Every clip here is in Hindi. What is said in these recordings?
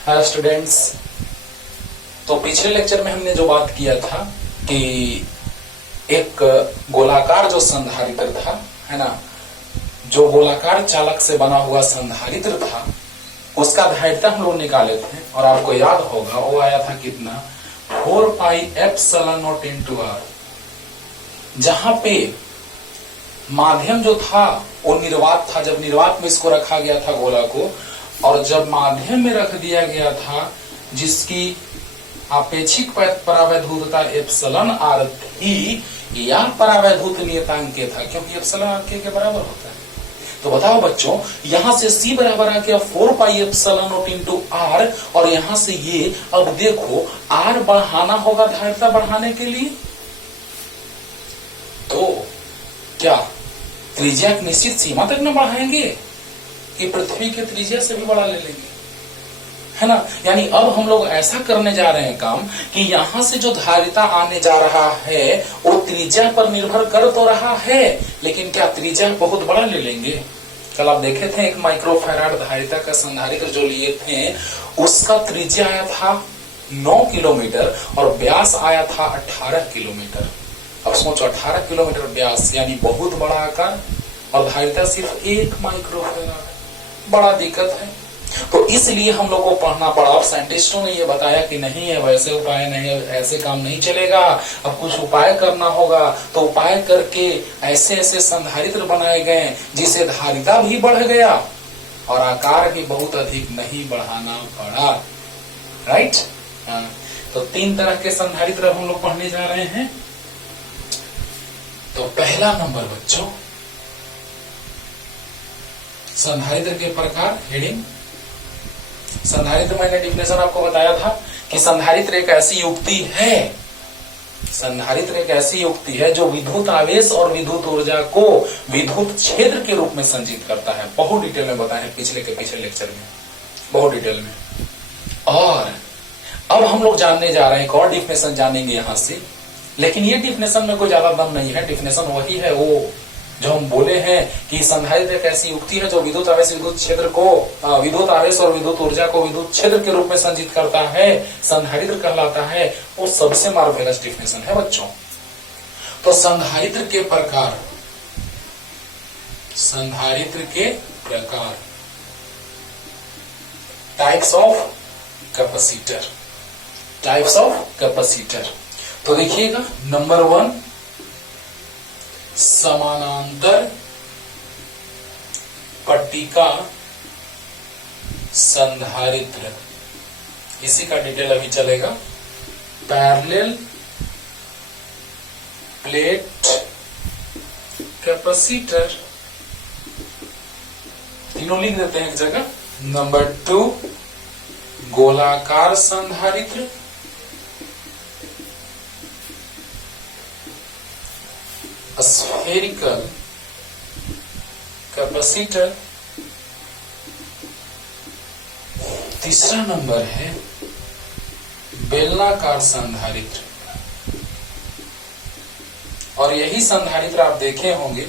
Hello students. तो पिछले लेक्चर में हमने जो बात किया था कि एक गोलाकार जो संधारित्र था, है ना, जो गोलाकार चालक से बना हुआ संधारित्र था, उसका धारिता हम लोग निकाले थे और आपको याद होगा वो आया था कितना, 4 pi epsilon not into R. जहां पे माध्यम जो था वो निर्वात था। जब निर्वात में इसको रखा गया था गोला को, और जब माध्यम में रख दिया गया था जिसकी आपेक्षिक परावैधूतता एप्सिलॉन आर थी, या परावैधूत नियतांक के था, क्योंकि एप्सिलॉन आर के बराबर होता है। तो बताओ बच्चों, यहां से C बराबर आ गया 4 pi epsilon not into R, और यहां से ये अब देखो R बढ़ाना होगा धारिता बढ़ाने के लिए, तो क्या त्रिज्या एक निश्चित सीमा तक न बढ़ाएंगे कि पृथ्वी के त्रिज्या से भी बड़ा ले लेंगे, है ना। यानी अब हम लोग ऐसा करने जा रहे हैं काम कि यहां से जो धारिता आने जा रहा है वो त्रिज्या पर निर्भर कर तो रहा है, लेकिन क्या त्रिज्या बहुत बड़ा ले लेंगे। कल आप देखे थे एक माइक्रोफैराड धारिता का संधारित्र जो लिए थे, उसका त्रिज्या आया था 9 किलोमीटर और व्यास आया था 18 किलोमीटर। अब सोचो 18 किलोमीटर व्यास यानी बहुत बड़ा आकार, और धारिता सिर्फ 1 माइक्रोफैराड, बड़ा दिक्कत है। तो इसलिए हम लोग को पढ़ना पड़ा। अब साइंटिस्टों ने ये बताया कि नहीं है, वैसे उपाय नहीं है, ऐसे काम नहीं चलेगा, अब कुछ उपाय करना होगा। तो उपाय करके ऐसे ऐसे संधारित्र बनाए गए जिसे धारिता भी बढ़ गया और आकार भी बहुत अधिक नहीं बढ़ाना पड़ा। राइट। तो 3 तरह के संधारित्र हम लोग पढ़ने जा रहे हैं। तो पहला नंबर बच्चों, संधारित्र के प्रकार। हेडिंग संधारित्र, मैंने डिफिनेशन आपको बताया था कि संधारित्र एक ऐसी युक्ति है, संधारित्र एक ऐसी युक्ति है जो विद्युत आवेश और विद्युत ऊर्जा को विद्युत क्षेत्र के रूप में संचित करता है। बहुत डिटेल में बताया है पिछले लेक्चर में, बहुत डिटेल में। और अब हम लोग जानने जा रहे हैं, एक और डिफिनेशन जानेंगे यहां से, लेकिन ये डिफिनेशन में कोई ज्यादा दम नहीं है। डिफिनेशन वही है वो जो हम बोले हैं कि संधारित्र एक ऐसी युक्ति है जो विद्युत आवेश विद्युत क्षेत्र को, विद्युत आवेश और विद्युत ऊर्जा को विद्युत क्षेत्र के रूप में संचित करता है, संधारित्र कहलाता है। वो सबसे मार्वेलस डिफिनेशन है बच्चों। तो संधारित्र के प्रकार, संधारित्र के प्रकार, types of capacitor, types of capacitor. तो देखिएगा, नंबर 1 समानांतर पट्टिका संधारित्र, इसी का डिटेल अभी चलेगा। पैरेलल प्लेट कैपेसिटर, तीनों लिख देते हैं एक जगह। नंबर 2 गोलाकार संधारित्र, स्फेरिकल कैपेसिटर। तीसरा नंबर है बेलनाकार संधारित्र, और यही संधारित्र आप देखे होंगे,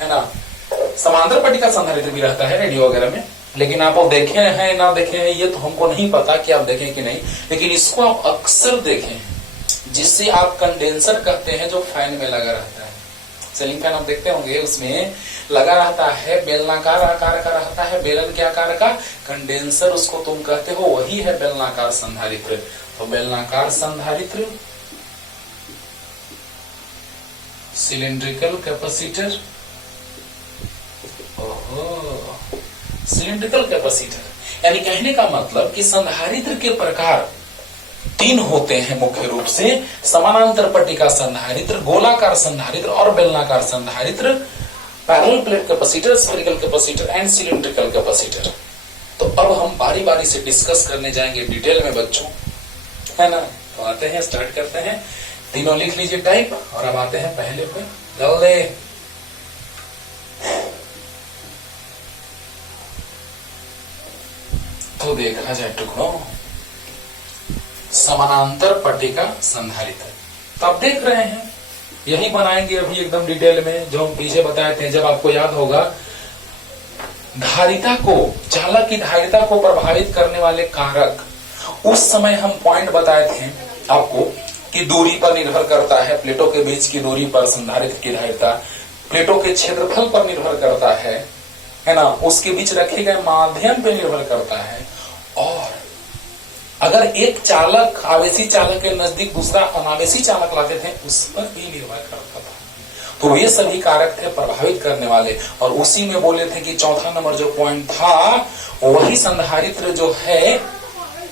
है ना। समांतर पट्टिका संधारित्र भी रहता है रेडियो वगैरह में, लेकिन आप देखे हैं ना देखे हैं ये तो हमको नहीं पता कि आप देखें कि नहीं, लेकिन इसको आप अक्सर देखे हैं, जिससे आप कंडेंसर कहते हैं, जो फैन में लगा रहता है। सीलिंग फैन आप देखते होंगे, उसमें लगा रहता है, बेलनाकार आकार का रहता है, बेलन के आकार का। कंडेंसर उसको तुम कहते हो, वही है बेलनाकार संधारित्र। तो बेलनाकार संधारित्र, सिलिंड्रिकल कैपेसिटर, ओहो, सिलिंड्रिकल कैपेसिटर, यानी कहने का मतलब कि संधारित्र के प्रकार 3 होते हैं मुख्य रूप से, समानांतर पट्टिका संधारित्र, गोलाकार संधारित्र और बेलनाकार संधारित्र, parallel plate capacitor, spherical capacitor and cylindrical capacitor. तो अब हम बारी बारी से डिस्कस करने जाएंगे डिटेल में बच्चों, है ना। तो आते हैं, स्टार्ट करते हैं। तीनों लिख लीजिए टाइप, और अब आते हैं पहले पे, जल्दी। तो देखा जाए टुकड़ों, समानांतर पट्टिका संधारित्र। तो आप देख रहे हैं, यही बनाएंगे अभी एकदम डिटेल में, जो हम पीछे बताए थे। जब आपको याद होगा धारिता को, चालक की धारिता को प्रभावित करने वाले कारक, उस समय हम पॉइंट बताए थे आपको कि दूरी पर निर्भर करता है, प्लेटों के बीच की दूरी पर संधारित्र की धारिता, प्लेटों के क्षेत्रफल पर निर्भर करता है ना, उसके बीच रखे गए माध्यम पर निर्भर करता है, और अगर एक चालक आवेशी चालक के नजदीक दूसरा अनावेशी चालक लाते थे उस पर भी निर्भर करता था। तो ये सभी कारक थे प्रभावित करने वाले, और उसी में बोले थे कि चौथा नंबर जो पॉइंट था वही संधारित्र जो है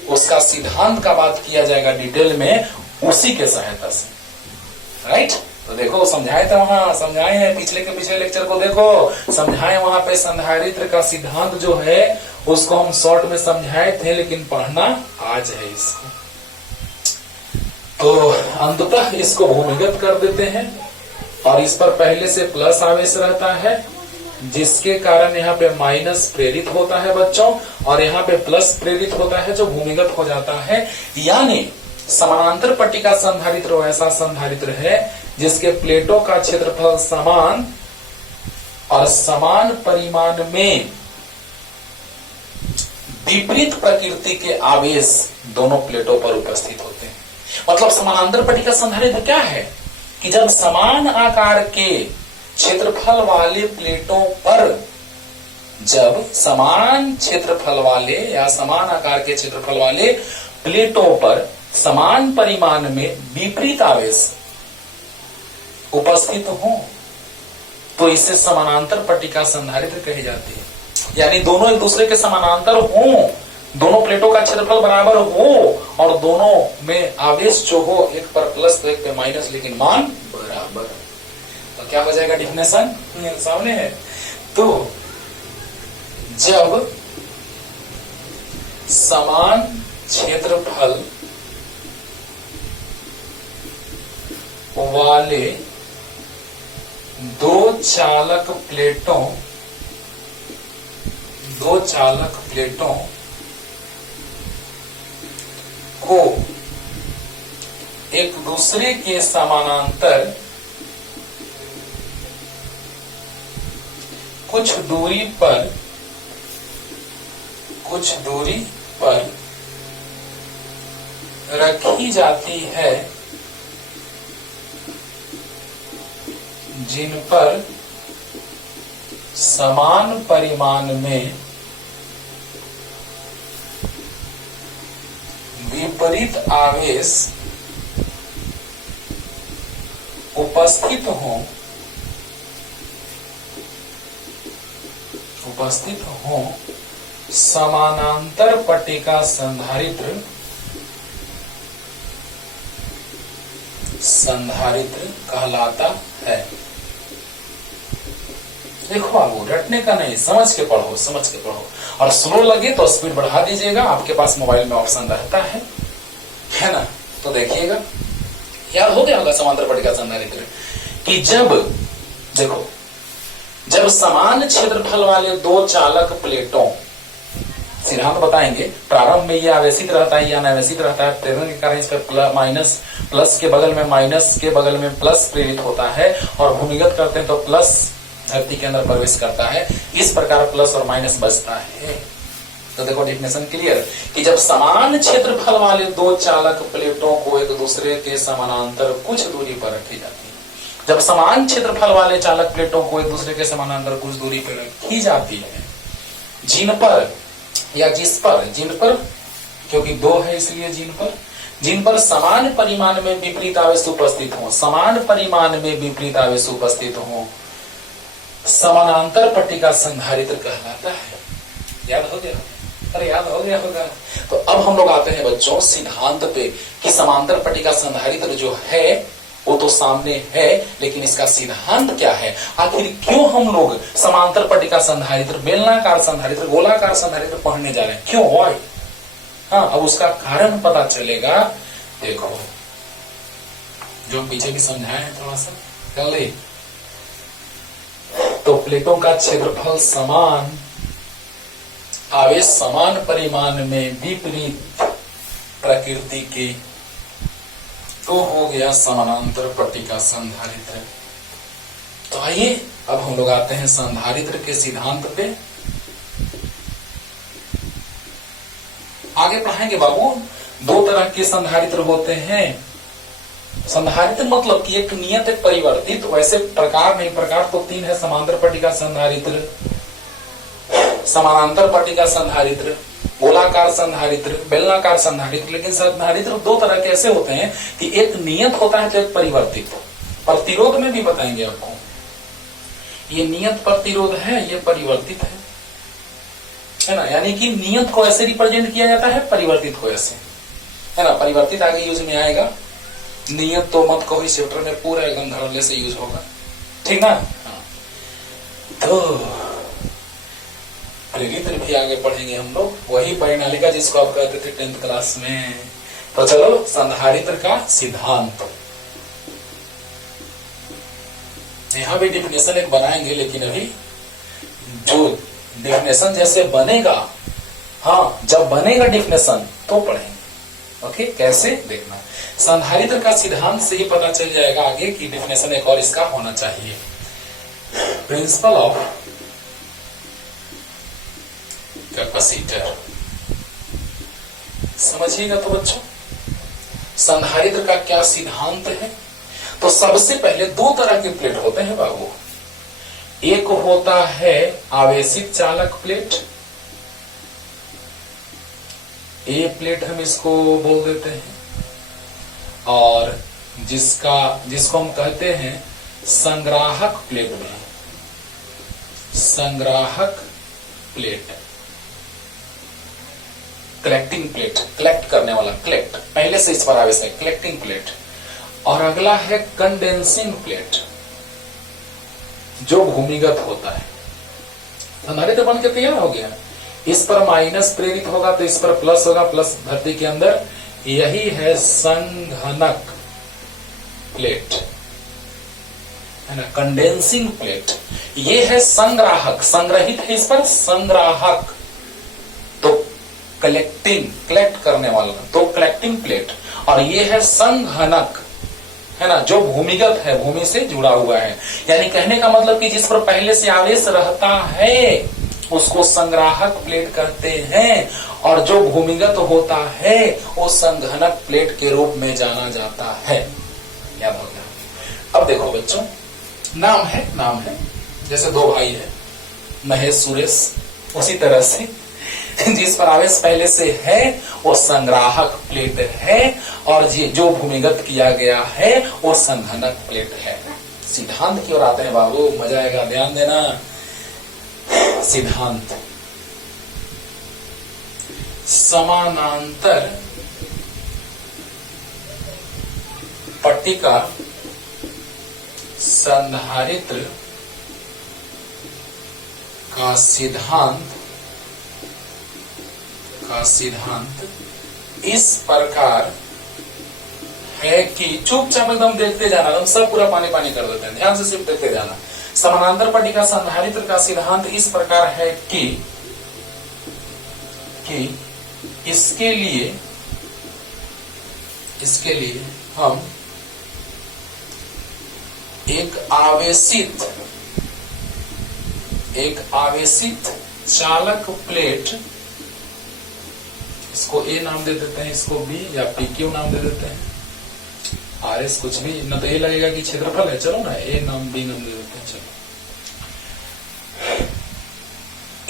उसका सिद्धांत का बात किया जाएगा डिटेल में उसी के सहायता से, राइट। तो देखो समझाए थे वहां, समझाए हैं पिछले के पिछले लेक्चर को देखो, समझाए वहां पे संधारित्र का सिद्धांत जो है उसको हम शॉर्ट में समझाए थे, लेकिन पढ़ना आज है इसको। तो अंततः इसको भूमिगत कर देते हैं, और इस पर पहले से प्लस आवेश रहता है, जिसके कारण यहाँ पे माइनस प्रेरित होता है बच्चों, और यहाँ पे प्लस प्रेरित होता है जो भूमिगत हो जाता है। यानी समानांतर पट्टिका संधारित्र ऐसा संधारित्र है जिसके प्लेटों का क्षेत्रफल समान और समान परिमाण में विपरीत प्रकृति के आवेश दोनों प्लेटों पर उपस्थित होते हैं। मतलब समानांतर पट्टिका संधारित्र क्या है कि जब समान आकार के क्षेत्रफल वाले प्लेटों पर, जब समान क्षेत्रफल वाले या समान आकार के क्षेत्रफल वाले प्लेटों पर समान परिमाण में विपरीत आवेश उपस्थित हो तो इसे समानांतर पट्टिका संधारित्र कही जाती है। यानी दोनों एक दूसरे के समानांतर हो, दोनों प्लेटों का क्षेत्रफल बराबर हो, और दोनों में आवेश जो हो एक पर प्लस तो एक पे माइनस, लेकिन मान बराबर। तो क्या हो जाएगा डिफिनेशन सामने है। तो जब समान क्षेत्रफल वाले दो चालक प्लेटों को एक दूसरे के समानांतर कुछ दूरी पर रखी जाती है, जिन पर समान परिमाण में विपरीत आवेश उपस्थित हो समानांतर पट्टिका संधारित्र कहलाता है। देखो बाबू, रटने का नहीं, समझ के पढ़ो, और स्लो लगे तो स्पीड बढ़ा दीजिएगा, आपके पास मोबाइल में ऑप्शन रहता है ना। तो देखिएगा, याद हो गया होगा समांतर पट्टिका संधारित्र कि जब समान क्षेत्रफल वाले दो चालक प्लेटों, सिद्धांत बताएंगे, प्रारंभ में ये आवेशित रहता है या अनावेशित रहता है, प्रेरण के कारण इस पर माइनस, प्लस के बगल में माइनस के बगल में प्लस प्रेरित होता है, और भूमिगत करते हैं तो प्लस धरती के अंदर प्रवेश करता है। इस प्रकार प्लस और माइनस बचता है। तो देखो डेफिनेशन क्लियर कि जब समान क्षेत्रफल वाले दो चालक प्लेटों को एक दूसरे के समानांतर कुछ दूरी पर रखी जाती है, जब समान क्षेत्रफल वाले चालक प्लेटों को एक दूसरे के समानांतर कुछ दूरी पर रखी जाती है, जिन पर क्योंकि दो है इसलिए जिन पर समान परिमाण में विपरीत आवेश उपस्थित हो, समानांतर पट्टिका संधारित्र कहलाता है। याद हो गया? अरे याद हो गया होगा। तो अब हम लोग आते हैं बच्चों सिद्धांत पे कि समांतर पट्टिका संधारित्र जो है वो तो सामने है, लेकिन इसका सिद्धांत क्या है? आखिर क्यों हम लोग समांतर पट्टिका संधारित्र, बेलनाकार संधारित्र, गोलाकार संधारित्र पढ़ने जा रहे हैं? क्यों? व्हाई? हाँ, अब उसका कारण पता चलेगा। देखो, जो पीछे भी समझाए हैं थोड़ा सा कर ले। तो प्लेटों का क्षेत्रफल समान, आवेश समान परिमाण में विपरीत प्रकृति के, तो हो गया समानांतर पट्टिका संधारित्र। तो आइए अब हम लोग आते हैं संधारित्र के सिद्धांत पे। आगे पढ़ाएंगे बाबू। दो तरह के संधारित्र होते हैं। संधारित्र मतलब कि एक नियत एक परिवर्तित, वैसे प्रकार नहीं, प्रकार तो तीन है। समांतर पट्टिका संधारित्र, समानांतर पट्टिका संधारित्र, गोलाकार संधारित्र, बेलनाकार संधारित्र। लेकिन संधारित्र दो तरह के ऐसे होते हैं कि एक नियत होता है तो एक परिवर्तित। प्रतिरोध में भी बताएंगे आपको, ये नियत प्रतिरोध है, ये परिवर्तित है ना। यानी कि नियत को ऐसे रिप्रेजेंट किया जाता है, परिवर्तित को ऐसे, है ना। परिवर्तित आगे यूज में आएगा, नियत तो मत कहो, इस चैप्टर में पूरा एकदम धड़ल्ले से यूज होगा, ठीक ना। हाँ। तो प्रेरित भी आगे पढ़ेंगे हम लोग, वही परिणालिका जिसको आप कहते थे 10th क्लास में। तो चलो संधारित्र का सिद्धांत, यहां भी डिफिनेशन एक बनाएंगे, लेकिन अभी जो डिफिनेशन जैसे बनेगा, हाँ जब बनेगा डिफिनेशन तो पढ़ेंगे। ओके, कैसे देखना। संधारित्र का सिद्धांत से ही पता चल जाएगा आगे कि डिफिनेशन एक और इसका होना चाहिए। प्रिंसिपल ऑफ कैपेसिटर, समझिएगा तो बच्चों संधारित्र का क्या सिद्धांत है। तो सबसे पहले दो तरह के प्लेट होते हैं बाबू। एक होता है आवेशित चालक प्लेट, ए प्लेट हम इसको बोल देते हैं, और जिसको हम कहते हैं संग्राहक प्लेट में, संग्राहक प्लेट, कलेक्टिंग प्लेट, कलेक्ट करने वाला, कलेक्ट, पहले से इस पर आवेश है, कलेक्टिंग प्लेट। और अगला है कंडेंसिंग प्लेट, जो भूमिगत होता है। संधारित्र बन के तैयार हो गया। इस पर माइनस प्रेरित होगा तो इस पर प्लस होगा, प्लस धरती के अंदर, यही है संघनक प्लेट, है ना, कंडेंसिंग प्लेट। ये है संग्राहक, संग्रहित है इस पर संग्राहक, तो कलेक्टिंग, कलेक्ट करने वाला, तो कलेक्टिंग प्लेट। और ये है संघनक, है ना, जो भूमिगत है, भूमि से जुड़ा हुआ है। यानी कहने का मतलब कि जिस पर पहले से आवेश रहता है उसको संग्राहक प्लेट कहते हैं, और जो भूमिगत होता है वो संघनक प्लेट के रूप में जाना जाता है। याद हो गया। अब देखो बच्चों, नाम है जैसे दो भाई है, महेश सुरेश, उसी तरह से जिस पर आवेश पहले से है वो संग्राहक प्लेट है, और जो भूमिगत किया गया है वो संघनक प्लेट है। सिद्धांत की ओर आते हैं बाबू, मजा आएगा, ध्यान देना। सिद्धांत, समानांतर पट्टिका संधारित्र का सिद्धांत इस प्रकार है कि, चुपचाप एकदम देखते जाना, एकदम सब पूरा पानी पानी कर देते हैं, ध्यान से सिर्फ देखते जाना। समानांतर पट्टिका संधारित्र का सिद्धांत इस प्रकार है कि इसके लिए हम एक आवेशित चालक प्लेट, इसको ए नाम दे देते हैं, इसको बी या पी क्यू नाम दे देते हैं, आर एस कुछ भी, न तो ये लगेगा कि क्षेत्रफल है, चलो ना ए नाम बी नाम दे देते हैं। चलो,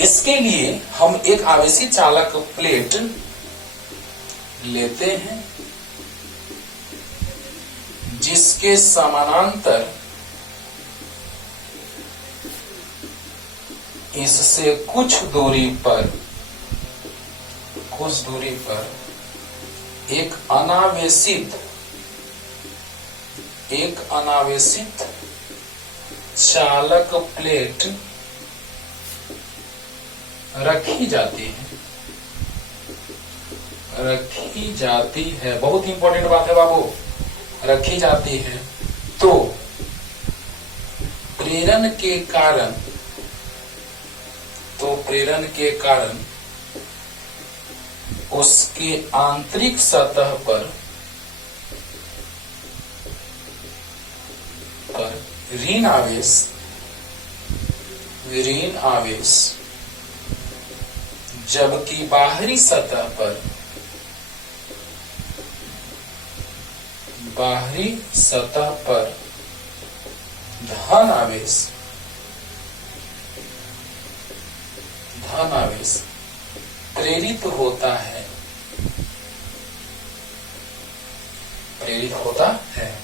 इसके लिए हम एक आवेशित चालक प्लेट लेते हैं जिसके समानांतर इससे कुछ दूरी पर एक अनावेशित चालक प्लेट रखी जाती है। बहुत इंपॉर्टेंट बात है बाबू, रखी जाती है। तो प्रेरण के कारण उसके आंतरिक सतह पर ऋण आवेश जबकि बाहरी सतह पर धन आवेश प्रेरित होता है।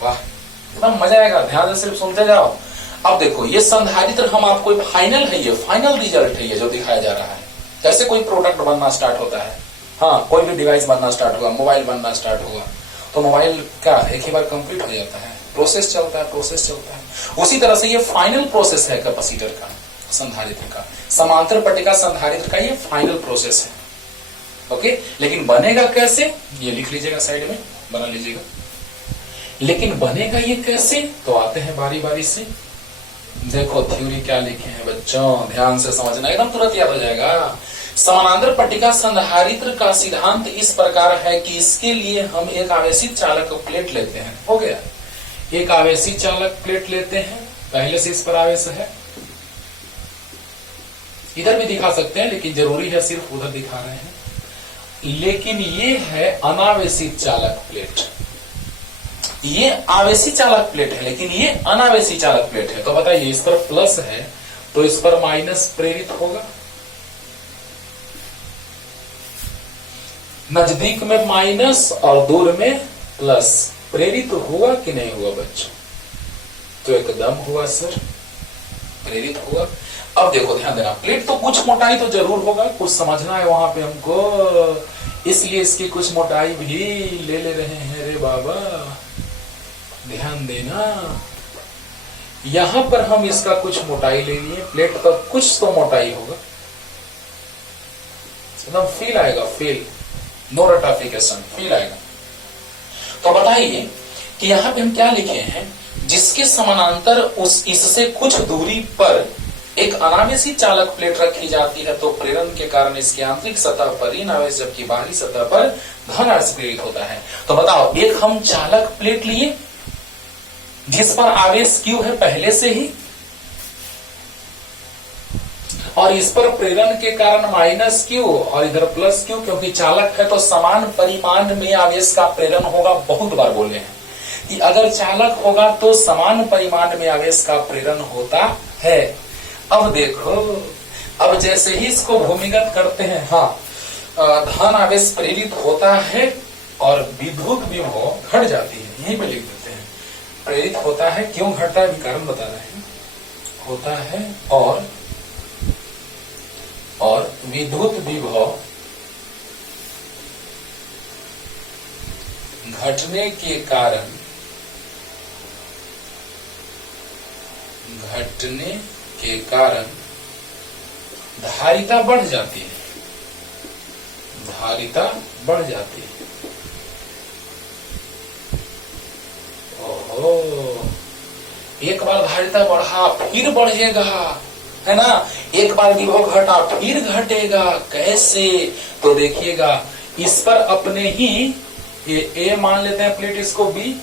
वाह, एकदम मजा आएगा, ध्यान से सिर्फ सुनते जाओ। अब देखो ये संधारित्र हम आपको फाइनल है, ये फाइनल रिजल्ट है ये जो दिखाया जा रहा है। जैसे कोई प्रोडक्ट बनना स्टार्ट होता है, हाँ कोई भी डिवाइस बनना स्टार्ट हुआ, मोबाइल बनना स्टार्ट हुआ, तो मोबाइल का एक ही बार कंप्लीट हो जाता है, प्रोसेस चलता है। उसी तरह से ये फाइनल प्रोसेस है कैपेसिटर का, संधारित्र का, समांतर पट्टिका संधारित्र का ये फाइनल प्रोसेस है। ओके, लेकिन बनेगा कैसे ये लिख लीजिएगा, साइड में बना लीजिएगा। लेकिन बनेगा ये कैसे, तो आते हैं बारी बारी से। देखो थ्योरी क्या लिखे हैं बच्चों, ध्यान से समझना, एकदम तुरंत याद हो जाएगा। समानांतर पट्टिका संधारित्र का सिद्धांत इस प्रकार है कि इसके लिए हम एक आवेशित चालक प्लेट लेते हैं। हो गया, एक आवेशित चालक प्लेट लेते हैं, पहले से इस पर आवेश है, इधर भी दिखा सकते हैं लेकिन जरूरी है सिर्फ उधर दिखा रहे हैं। लेकिन ये है अनावेशित चालक प्लेट, ये आवेशी चालक प्लेट है लेकिन ये अनावेशी चालक प्लेट है। तो बताइए इस पर प्लस है तो इस पर माइनस प्रेरित होगा, नजदीक में माइनस और दूर में प्लस, प्रेरित हुआ कि नहीं हुआ बच्चों? तो एकदम हुआ सर, प्रेरित हुआ। अब देखो ध्यान देना, प्लेट तो कुछ मोटाई तो जरूर होगा, कुछ समझना है वहां पे हमको, इसलिए इसकी कुछ मोटाई भी ले रहे हैं रे बाबा, ध्यान देना। यहां पर हम इसका कुछ मोटाई ले लिए, प्लेट का कुछ तो मोटाई होगा, एकदम फील आएगा, फील, नो रटाफिकेशन, फील आएगा। तो बताइए कि यहां पे हम क्या लिखे हैं, जिसके समानांतर इससे कुछ दूरी पर एक अनावेशी चालक प्लेट रखी जाती है, तो प्रेरण के कारण इसकी आंतरिक सतह पर ऋण आवेश जबकि बाहरी सतह पर धन आवेश प्रेरित होता है। तो बताओ, एक हम चालक प्लेट लिए जिस पर आवेश Q है पहले से ही, और इस पर प्रेरण के कारण माइनस Q और इधर प्लस Q, क्योंकि चालक है तो समान परिमाण में आवेश का प्रेरण होगा। बहुत बार बोले हैं कि अगर चालक होगा तो समान परिमाण में आवेश का प्रेरण होता है। अब देखो, अब जैसे ही इसको भूमिगत करते हैं, हाँ धन आवेश प्रेरित होता है और विद्युत विभव घट जाती है, यहीं पे लिख देते हैं। प्रेरित होता है, क्यों घटता है कारण बता रहे हैं, होता है और विद्युत विभव घटने के कारण धारिता बढ़ जाती है, ओहो, एक बार धारिता बढ़ा फिर बढ़ेगा, है ना, एक बार विभव घटा फिर घटेगा। कैसे? तो देखिएगा, इस पर अपने ही, ये ए मान लेते हैं प्लेट, इसको बी,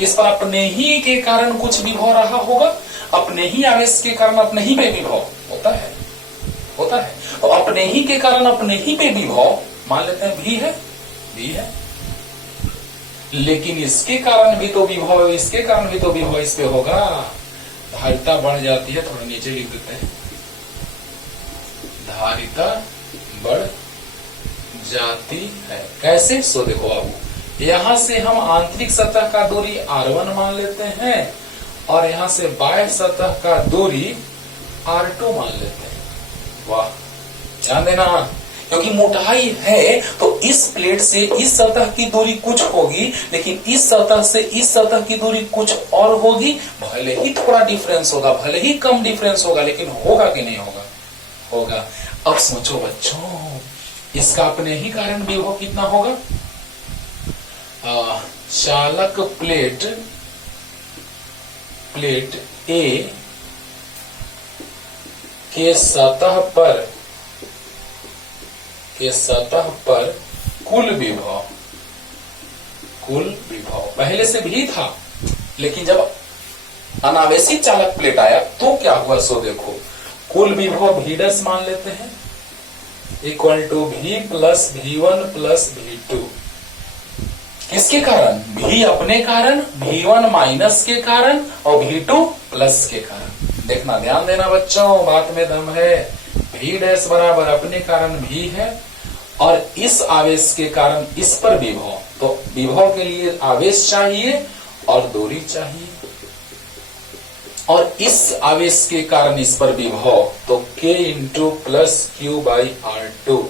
इस पर अपने ही के कारण कुछ विभव रहा होगा, अपने ही आवेश के कारण अपने ही पे विभव होता है। तो अपने ही के कारण अपने ही पे विभव मान लेते हैं भी है, लेकिन इसके कारण भी तो विभव, इसके कारण भी तो विभव इस पे होगा, धारिता बढ़ जाती है। थोड़ा नीचे लिख देते हैं, धारिता बढ़ जाती है। कैसे? सो देखो अब यहां से हम आंतरिक सतह का दूरी R1 मान लेते हैं और यहां से बाह्य सतह का दूरी R2 मान लेते हैं। वाह, ध्यान देना, क्योंकि मोटाई है तो इस प्लेट से इस सतह की दूरी कुछ होगी, लेकिन इस सतह से इस सतह की दूरी कुछ और होगी। भले ही थोड़ा डिफरेंस होगा, भले ही कम डिफरेंस होगा, लेकिन होगा कि नहीं होगा? होगा। अब सोचो बच्चों, इसका अपने ही कारण विभव कितना होगा? चालक प्लेट ए के सतह पर कुल विभव पहले से भी था, लेकिन जब अनावेशित चालक प्लेट आया तो क्या हुआ? सो देखो, कुल विभव V' मान लेते हैं, equal to V plus V1 plus V2। किसके कारण? V अपने कारण, V1 माइनस के कारण और V2 प्लस के कारण। देखना, ध्यान देना बच्चों, बात में दम है। V डैश बराबर अपने कारण V है और इस आवेश के कारण इस पर विभव, तो विभव के लिए आवेश चाहिए और दूरी चाहिए, और इस आवेश के कारण इस पर विभव, तो K into plus Q by R2,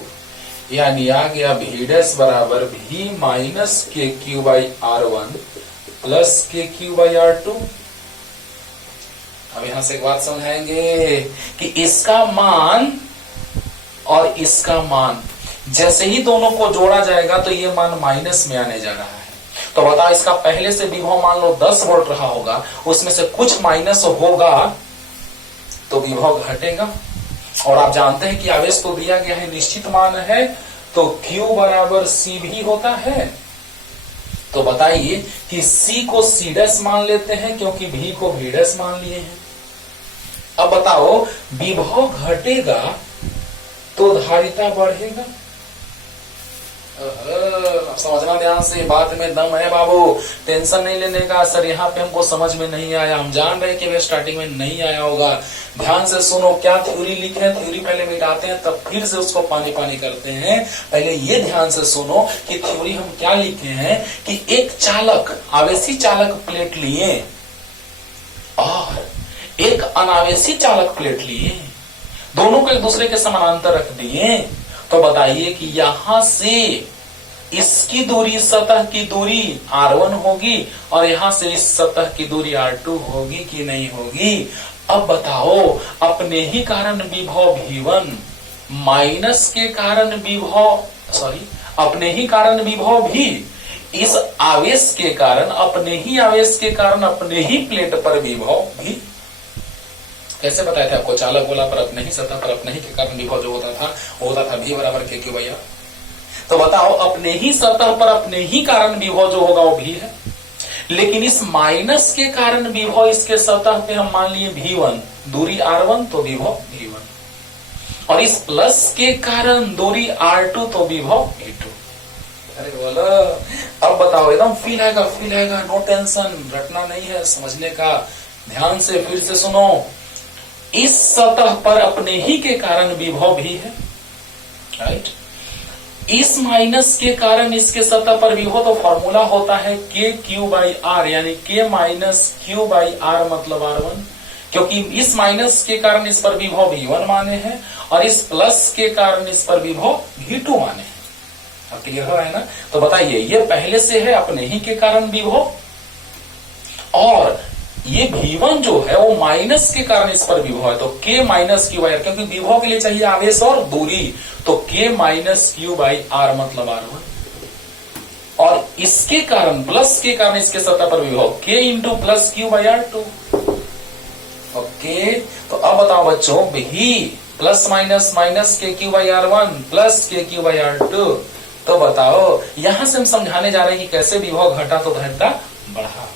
यानी आ गया V डैश बराबर V माइनस के Q बाई R1 प्लस के Q बाई R2। अब यहां से एक बात समझाएंगे कि इसका मान और इसका मान जैसे ही दोनों को जोड़ा जाएगा तो ये मान माइनस में आने जा रहा है। तो बताओ, इसका पहले से विभव मान लो 10 वोल्ट रहा होगा, उसमें से कुछ माइनस होगा तो विभव घटेगा। और आप जानते हैं कि आवेश तो दिया गया है, निश्चित मान है, तो Q बराबर C भी होता है। तो बताइए कि C को C डैश मान लेते हैं क्योंकि V को V डैश मान लिए हैं। अब बताओ, विभव घटेगा तो धारिता बढ़ेगा। समझना ध्यान से, बात में दम है बाबू, टेंशन नहीं लेने का। सर यहाँ पे हमको समझ में नहीं आया, हम जान रहे कि वे स्टार्टिंग में नहीं आया होगा। ध्यान से सुनो, क्या थ्योरी लिखे हैं, थ्योरी पहले मिटाते हैं तब फिर से उसको पानी पानी करते हैं। पहले ये ध्यान से सुनो कि थ्योरी हम क्या लिखे हैं कि एक चालक, आवेशी चालक प्लेट लिए और एक अनावेशी चालक प्लेट लिए, दोनों को एक दूसरे के समानांतर रख दिए। तो बताइए कि यहां से इसकी दूरी, सतह की दूरी R1 होगी और यहां से इस सतह की दूरी R2 होगी कि नहीं होगी? अब बताओ, अपने ही कारण विभव V1 माइनस के कारण विभव, अपने ही कारण विभव भी इस आवेश के कारण, अपने ही आवेश के कारण अपने ही प्लेट पर विभव भी। कैसे बताया था आपको? चालक गोला पर अपने ही सतह पर अपने ही के कारण विभव जो होता था वो होता था V बराबर के Q बाई R। तो बताओ, अपने ही सतह पर अपने ही कारण विभव जो होगा वो V है, लेकिन इस माइनस के कारण विभव इसके सतह पे हम मान लिए V1, दूरी R1 तो विभव V1, और इस प्लस के कारण दूरी R2 तो विभव V2। अरे बोलो, अब बताओ, एकदम फील आएगा, नो टेंशन, रटना नहीं है, समझने का। ध्यान से फिर से सुनो, इस सतह पर अपने ही के कारण विभव भी है, राइट। इस माइनस के कारण इसके सतह पर विभव, तो फॉर्मूला होता है K Q बाई R, यानी K minus Q by R मतलब R1, क्योंकि इस माइनस के कारण इस पर विभव V1 माने हैं और इस प्लस के कारण इस पर विभव V2 माने हैं। अब क्लियर हो रहा है ना? तो बताइए, ये पहले से है अपने ही के कारण विभव, और ये V1 जो है वो माइनस के कारण इस पर विभव है, तो K minus Q by R, क्योंकि विभव के लिए चाहिए आवेश और दूरी, तो K minus Q by R मतलब R1, और इसके कारण, प्लस के कारण इसके सतह पर विभव K into plus Q by R2। Okay, तो अब बताओ बच्चों, V प्लस माइनस माइनस के Q बाई R1 प्लस के Q बाई R2। तो बताओ, यहां से हम समझाने जा रहे हैं कि कैसे विभव घटा तो धारिता बढ़ा।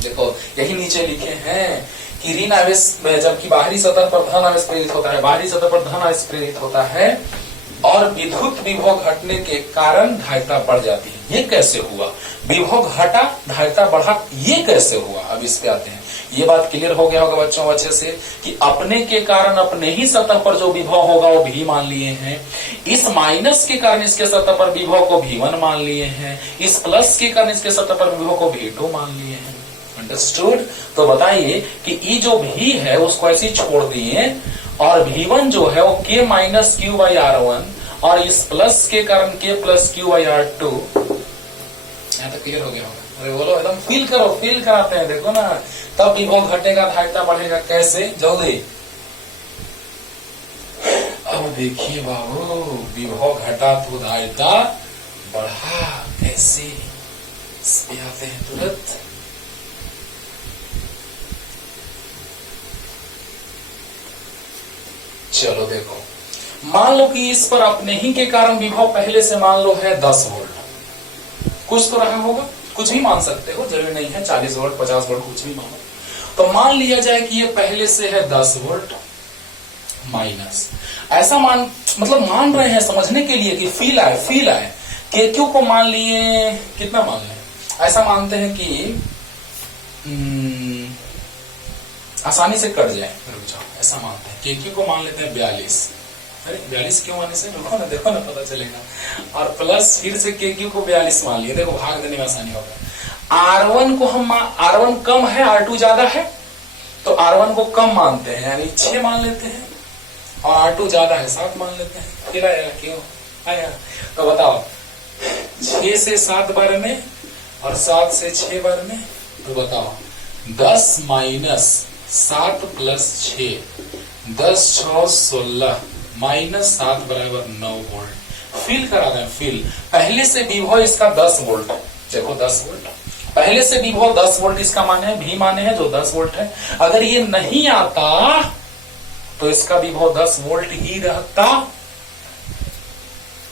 देखो, यही नीचे लिखे हैं कि ऋण आवेश, जबकि बाहरी सतह पर धन आवेश प्रेरित होता है, बाहरी सतह पर धन आवेश प्रेरित होता है और विद्युत विभव घटने के कारण धारिता बढ़ जाती है। ये कैसे हुआ? विभव घटा, धारिता बढ़ा, ये कैसे हुआ? अब इस पे आते हैं। ये बात क्लियर हो गया होगा बच्चों अच्छे से कि अपने के कारण अपने ही सतह पर जो विभव होगा वो V मान लिए हैं, इस माइनस के कारण इसके सतह पर विभव को V1 मान लिए हैं, इस प्लस के कारण इसके सतह पर विभव को V2 मान लिए हैं। अंडरस्टूड? तो बताइए कि ये जो V है उसको ऐसे ही छोड़ दिए और V1 जो है वो K minus Q by R1 और इस प्लस के कारण K plus Q by R2। यहाँ तक क्लियर हो गया होगा? अरे बोलो, एकदम फील करो, फील कराते हैं, देखो ना, तब विभव घटेगा, धारिता बढ़ेगा। कैसे? जल्दी। अब देखिए बाबू, विभव घटा तो धारिता बढ़ा, कैसे? इस पे आते हैं तुरंत। चलो देखो, मान लो कि इस पर अपने ही के कारण विभव पहले से मान लो है 10 वोल्ट, कुछ तो रहा होगा, कुछ भी मान सकते हो, जरूरी नहीं है 40 वोल्ट 50 वोल्ट, कुछ भी मानो। तो मान लिया जाए कि ये पहले से है 10 वोल्ट माइनस, ऐसा मान रहे हैं समझने के लिए कि फील आए के क्यू को मान लिए, कितना मान लें, ऐसा मानते हैं कि आसानी से कट जाए, रुक जाओ, ऐसा मानते हैं के क्यू को मान लेते हैं 42। अरे 42 क्यों माने से, देखो ना पता चलेगा। और प्लस फिर से के क्यू को 42 मान लिए, देखो भाग देने में आसानी होगा। R1 को हम R1 कम है R2 ज्यादा है, तो R1 को कम मानते हैं, यानी 6 मान लेते हैं, और R2 ज्यादा है 7 मान लेते हैं। फिर आया क्यों आया, तो बताओ 6 से 7 बार में और 7 से 6 बार में, तो बताओ 10 माइनस 7 प्लस 6, 10 6 16 माइनस 7 बराबर 9 वोल्ट। फील करा दें, फील पहले से विभव इसका 10 वोल्ट, देखो 10 वोल्ट पहले से विभव 10 वोल्ट इसका माने है, भी माने है जो 10 वोल्ट है। अगर ये नहीं आता तो इसका विभव 10 वोल्ट ही रहता,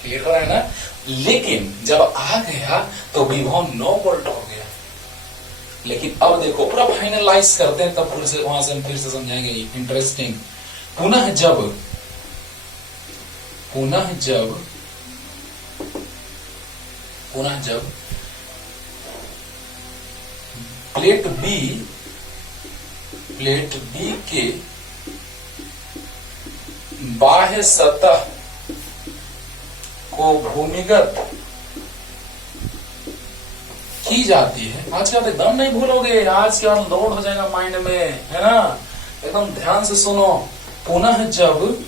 क्लियर हो रहा है ना। लेकिन जब आ गया तो विभव 9 वोल्ट हो गया। लेकिन अब देखो पूरा फाइनलाइज करते हैं, तब फिर से वहां से हम फिर से समझाएंगे, इंटरेस्टिंग। पुनः जब प्लेट बी के बाह्य सतह को भूमिगत की जाती है, आज के बाद एकदम नहीं भूलोगे, आज के बाद लोड हो जाएगा माइंड में, है ना, एकदम ध्यान से सुनो। पुनः जब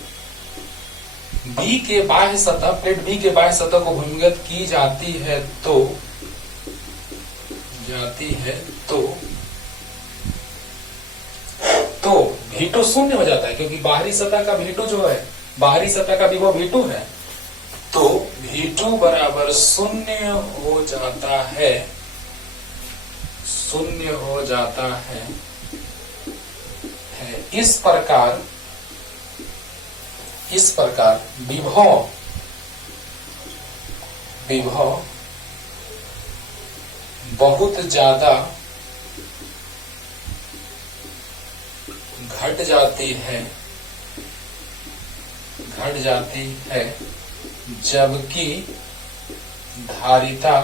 बी के बाह्य सतह, प्लेट बी के बाह्य सतह को भूमिगत की जाती है तो V2 शून्य हो जाता है, क्योंकि बाहरी सतह का V2 जो है, बाहरी सतह का विभव V2 है, तो V2 बराबर शून्य हो जाता है, इस प्रकार विभव बहुत ज्यादा घट जाती है जबकि धारिता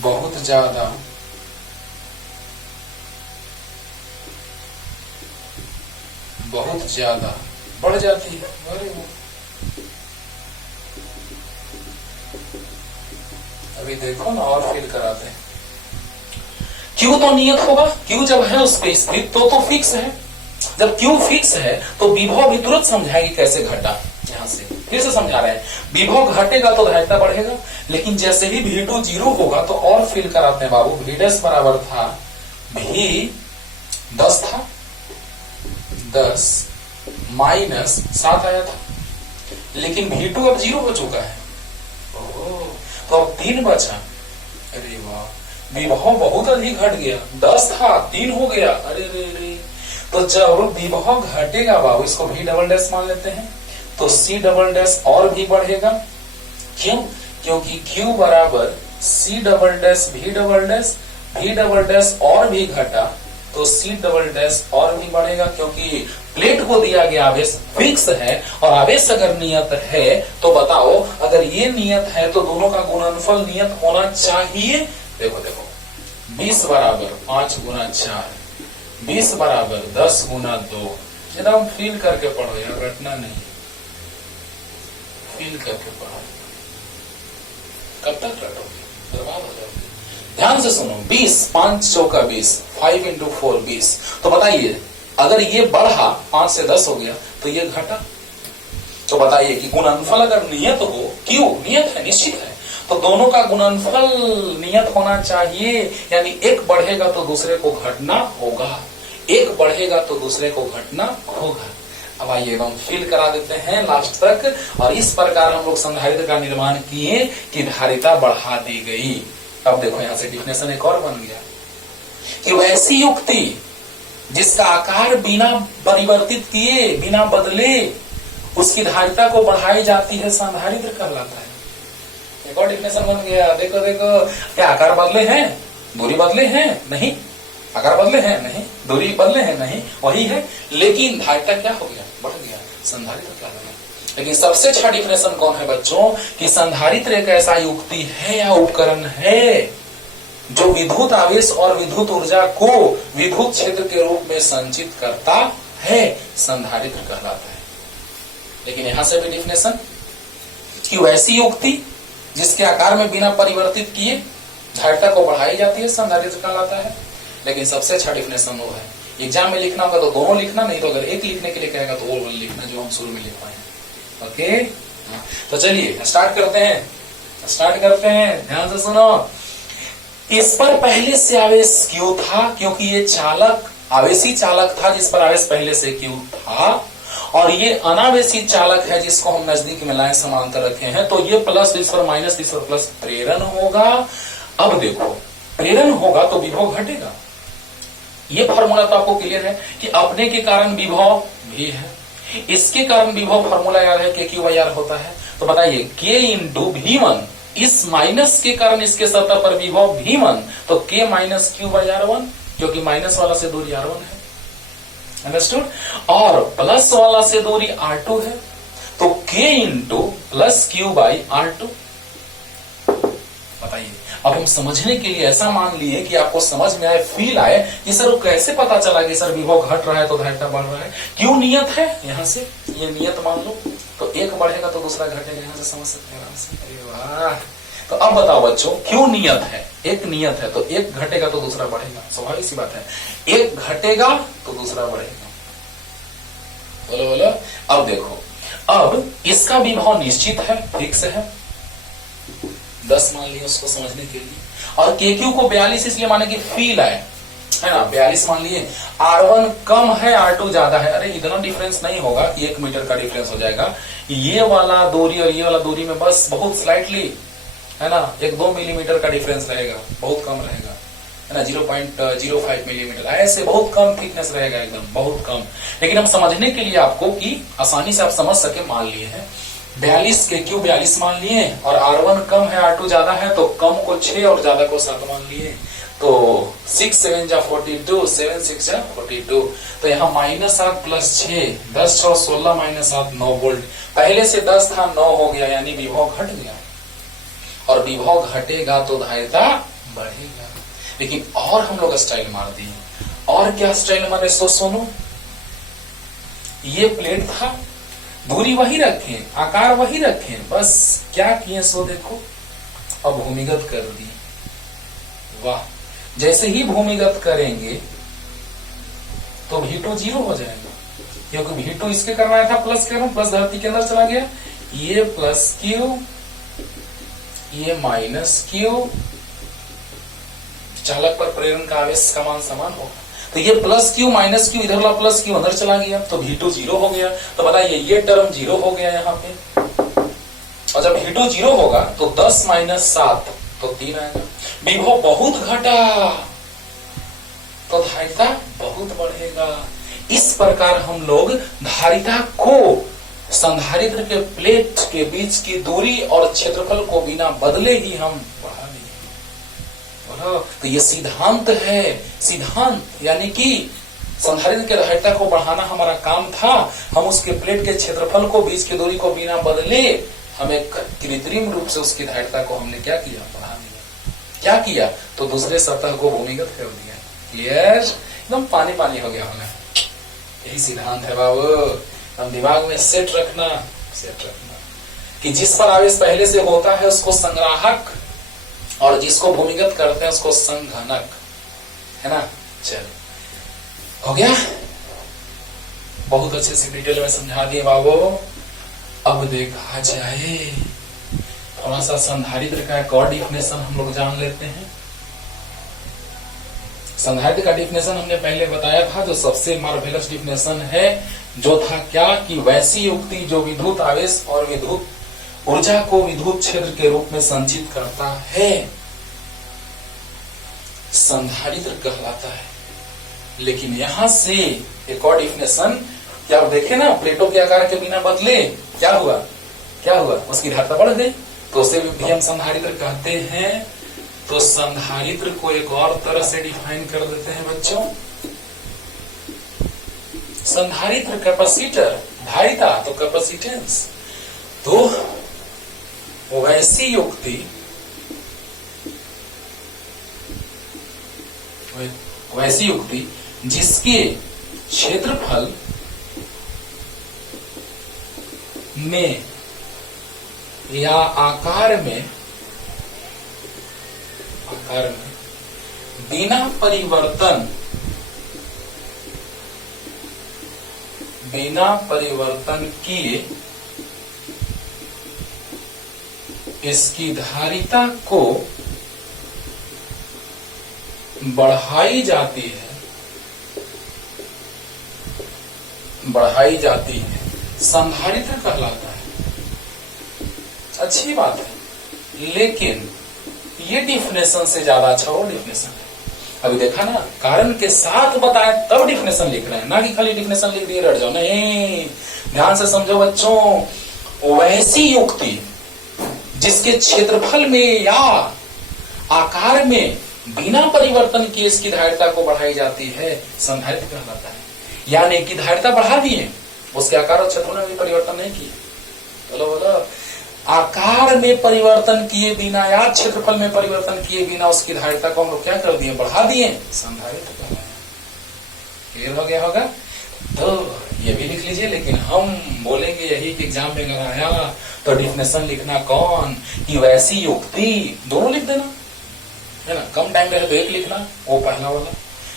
बहुत ज्यादा बढ़ जाती है। अभी देखो ना और फील कराते हैं। क्यू तो नियत होगा, क्यू जब है उस पे स्थित तो फिक्स है। जब क्यू फिक्स है तो विभव भी तुरंत समझाएगी कैसे घटा। यहां से फिर से समझा रहे हैं, विभव घटेगा तो धारिता बढ़ेगा, लेकिन जैसे ही V2 0 होगा तो और फील कराते हैं बाबू। V' बराबर था V 10 था, 10 माइनस 7 आया था, लेकिन V2 अब 0 हो चुका है, तो अब 3 बचा। अरे वाह, विभव बहुत अधिक घट गया, 10 था 3 हो गया। अरे रे, तो जब विभव घटेगा बाबू, इसको V" मान लेते हैं, तो C" और भी बढ़ेगा। क्यों? क्योंकि Q बराबर C" V" और भी घटा तो C" और भी बढ़ेगा, क्योंकि प्लेट को दिया गया आवेश फिक्स है, और आवेश अगर नियत है तो बताओ, अगर ये नियत है तो दोनों का गुणनफल नियत होना चाहिए। देखो 20 बराबर 5 गुना 4, 20 बराबर 10 गुना 2। एकदम फील करके पढ़ो यार, रटना नहीं, फील करके पढ़ो। कब तक रटोगे, बर्बाद हो जाओगे। ध्यान से सुनो, 20 5 चौका 20, 5 into 4 20। तो बताइए, अगर ये बढ़ा 5 से 10 हो गया तो ये घटा, तो बताइए कि गुणनफल अगर नियत हो, क्यों नियत है, निश्चित है, तो दोनों का गुणनफल नियत होना चाहिए। यानी एक बढ़ेगा तो दूसरे को घटना होगा, एक बढ़ेगा तो दूसरे को घटना होगा। अब आइए हम फील करा देते हैं लास्ट तक। और इस प्रकार हम लोग संधारित्र का निर्माण किए कि धारिता बढ़ा दी गई। अब देखो यहां से डिफिनेशन एक और बन गया कि वैसी युक्ति जिसका आकार बिना परिवर्तित किए, बिना बदले उसकी धारिता को बढ़ाई जाती है, संधारित्र कहलाता है। और डिफिनेशन बन गया। देखो क्या आकार बदले हैं, दूरी बदले हैं नहीं, आकार बदले हैं नहीं, दूरी बदले हैं नहीं, वही है, लेकिन धारिता क्या हो गया, बढ़ गया, संधारित्र क्या बना। लेकिन सबसे अच्छा डिफिनेशन कौन है बच्चों, कि संधारित्र एक ऐसा युक्ति है या उपकरण है जो विद्युत आवेश और विद्युत ऊर्जा को विद्युत क्षेत्र के रूप में संचित करता है, संधारित्र कहलाता है। लेकिन यहां से भी डिफिनेशन कि वैसी युक्ति जिसके आकार में बिना परिवर्तित किए धारिता को बढ़ाई जाती है, संधारित्र कहलाता है। लेकिन सबसे अच्छा डिफिनेशन वो है, एग्जाम में लिखना होगा तो दोनों लिखना, नहीं तो अगर एक लिखने के लिए कहेगा तो वो लिखना जो हम शुरू में लिख पाए। ओके, तो चलिए स्टार्ट करते हैं, ध्यान से सुनो। इस पर पहले से आवेश क्यू था, क्योंकि ये चालक आवेशी चालक था जिस पर आवेश पहले से क्यू था, और ये अनावेशी चालक है जिसको हम नजदीक में लाए समांतर रखे हैं, तो ये प्लस इस पर माइनस इस पर प्लस प्रेरण होगा। अब देखो प्रेरण होगा तो विभव घटेगा, ये फॉर्मूला तो आपको क्लियर है कि अपने के कारण विभव भी है, इसके कारण विभव फॉर्मूला याद है के क्यू बाई आर होता है। तो बताइए के इंटू V1, इस माइनस के कारण इसके सतह पर विभव V1, तो के माइनस क्यू बाई R1, क्योंकि माइनस वाला से दूरी R1 है, अंडरस्टूड, और प्लस वाला से दूरी R2 है, तो के into plus Q by R2। बताइए, अब हम समझने के लिए ऐसा मान लिए कि आपको समझ में आए, फील आए कि सर वो कैसे पता चला कि सर विभव घट रहा है तो धारिता बढ़ रहा है, क्यों नियत है, यहां से ये नियत मान लो, तो एक बढ़ेगा तो दूसरा घटेगा, यहां से समझ सकते हैं आराम से। अरे वाह, तो अब बताओ बच्चों क्यों नियत है, एक नियत है तो एक घटेगा तो दूसरा बढ़ेगा, स्वाभाविक सी बात है, एक घटेगा तो दूसरा बढ़ेगा। बोलो बोलो। अब देखो, अब इसका विभव निश्चित है, ठीक से है, 10 मान लिया उसको समझने के लिए, और के क्यू को 42 इसलिए माने कि फील आए, है ना, 42 मान लिए। R1 कम है R2 ज्यादा है, अरे इतना डिफरेंस नहीं होगा कि 1 मीटर का डिफरेंस हो जाएगा, ये वाला दूरी और ये वाला दूरी में बस बहुत स्लाइटली, है ना, 1-2 मिलीमीटर का डिफरेंस रहेगा, बहुत कम रहेगा, है ना, 0.05 मिलीमीटर, ऐसे बहुत कम थिकनेस रहेगा, एकदम बहुत कम। लेकिन हम समझने के लिए आपको कि आसानी से आप समझ सके मान लिए हैं 42 के क्यू 42 मान लिए, और R1 कम है R2 ज्यादा है, तो कम को 6 और ज्यादा को 7 मान लिए, तो 6 7 जा 42, 7 6 जा 42, तो यहाँ -8 प्लस 6, 10 6 16 -8 9 वोल्ट, पहले से 10 था 9 हो गया, यानी विभव घट गया, और विभव घटेगा तो धारिता बढ़ेगा। लेकिन और हम लोग स्टाइल मार दिए, और क्या स्टाइल मारे सो सुनो, ये प्लेट था, दूरी वही रखें, आकार वही रखें, बस क्या किए सो देखो, अब भूमिगत कर दी, वाह, जैसे ही भूमिगत करेंगे तो V2 0 हो जाएगा, क्योंकि V2 इसके करवाया था प्लस करूं, प्लस धरती के अंदर चला गया, ये प्लस क्यू, ये माइनस क्यू, चालक पर प्रेरण का आवेश का मान समान होगा, तो ये प्लस क्यू माइनस क्यू इधर वाला प्लस क्यू अंदर चला गया, तो V2 0 हो गया। तो बताइए ये टर्म 0 हो गया यहाँ पे, और जब V2 0 होगा तो 10 - 7 तो 3 आएगा, विभव बहुत घटा तो धारिता बहुत बढ़ेगा। इस प्रकार हम लोग धारिता को संधारित्र के प्लेट के बीच की दूरी और क्षेत्रफल को बिना बदले ही हम बढ़ा देंगे। तो ये सिद्धांत है, सिद्धांत यानी कि संधारित्र के धारिता को बढ़ाना हमारा काम था, हम उसके प्लेट के क्षेत्रफल को बीच की दूरी को बिना बदले हम एक कृत्रिम रूप से उसकी धारिता को हमने क्या किया, बढ़ा दिया। क्या किया, तो दूसरे सतह को भूमिगत कर दिया। क्लियर, एकदम पानी पानी हो गया हमें। यही सिद्धांत है बाबू, हम दिमाग में सेट रखना कि जिस पर आवेश पहले से होता है उसको संग्राहक, और जिसको भूमिगत करते हैं उसको संघनक, है ना। चलो हो गया, बहुत अच्छे से डिटेल में समझा दिए बाबू। अब देखा जाए थोड़ा सा संधारित्र का एक और डिफिनेशन हम लोग जान लेते हैं। संधारित्र का डिफिनेशन हमने पहले बताया था, जो सबसे मार्वेलस डिफिनेशन है, जो था क्या कि वैसी युक्ति जो विद्युत आवेश और विद्युत ऊर्जा को विद्युत क्षेत्र के रूप में संचित करता है, संधारित्र कहलाता है। लेकिन यहां से एक और डिफिनेशन, क्या आप देखे ना, प्लेटों के आकार के बिना बदले क्या हुआ, उसकी धारिता बढ़ गई, तो उसे भी हम संधारित्र कहते हैं। तो संधारित्र को एक और तरह से डिफाइन कर देते हैं बच्चों। संधारित्र कैपेसिटर, धारिता तो कैपेसिटेंस। तो वैसी युक्ति जिसके क्षेत्रफल में या आकार में बिना परिवर्तन किए इसकी धारिता को बढ़ाई जाती है, संधारित्र कहलाता है। अच्छी बात है, लेकिन ये डिफिनेशन से ज्यादा अच्छा वो डिफिनेशन है। अभी देखा ना, कारण के साथ बताए तब डिफिनेशन लिख रहे हैं, ना कि खाली डिफिनेशन लिख दिए रट जाओ। नहीं, ध्यान से समझो बच्चों। वैसी युक्ति जिसके क्षेत्रफल में या आकार में बिना परिवर्तन किए इसकी धारिता को बढ़ाई जाती है, संधारित्र कहलाता है। यानी कि धारिता बढ़ा दिए, उसके आकार और क्षेत्र में भी परिवर्तन नहीं किए। बोलो बोलो। आकार में परिवर्तन किए बिना या क्षेत्रफल में परिवर्तन किए बिना उसकी धारिता को हम लोग क्या कर दिए, बढ़ा दिए, संधारित्र कहलाता है। क्लियर हो गया होगा? तो ये भी लिख लीजिए। लेकिन हम बोलेंगे यही कि एग्जाम में अगर आया तो डिफिनेशन लिखना कौन, कि वैसी युक्ति, दोनों लिख देना है ना। कम टाइम रहे तो एक लिखना, वो पहला वाला,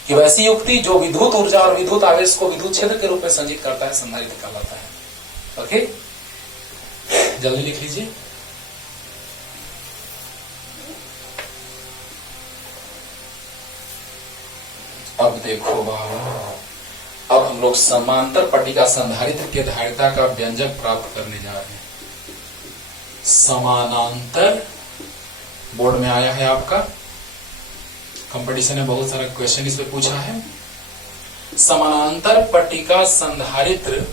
कि वैसी युक्ति जो विद्युत ऊर्जा और विद्युत आवेश को विद्युत क्षेत्र के रूप में संचित करता है, संधारित्र कहलाता है। ओके, जल्दी लिख लीजिए। अब देखो बाबा, अब हम लोग समांतर पट्टिका संधारित्र के धारिता का व्यंजक प्राप्त करने जा रहे हैं। समानांतर, बोर्ड में आया है आपका, कंपटीशन में बहुत सारा क्वेश्चन इस पे पूछा है। समानांतर पट्टिका संधारित्र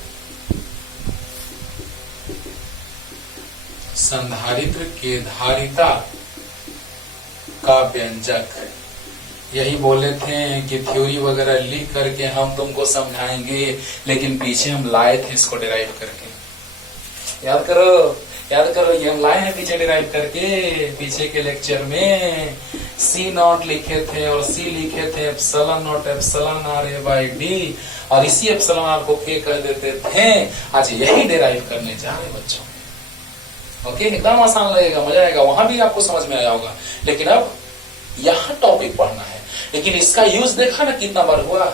के धारिता का व्यंजक। यही बोले थे कि थ्योरी वगैरह लिख करके हम तुमको समझाएंगे, लेकिन पीछे हम लाए थे इसको डिराइव करके। याद करो, ये हम लाए हैं पीछे डिराइव करके। पीछे के लेक्चर में C0 लिखे थे और C लिखे थे epsilon not epsilon R A/D, और इसी एप्सिलॉन R को K कह देते थे। आज यही डिराइव करने जा रहे बच्चों। ओके, एकदम आसान लगेगा, मजा आएगा। वहां भी आपको समझ में आया होगा, लेकिन अब यहाँ टॉपिक पढ़ना है। लेकिन इसका यूज देखा ना कितना बार हुआ,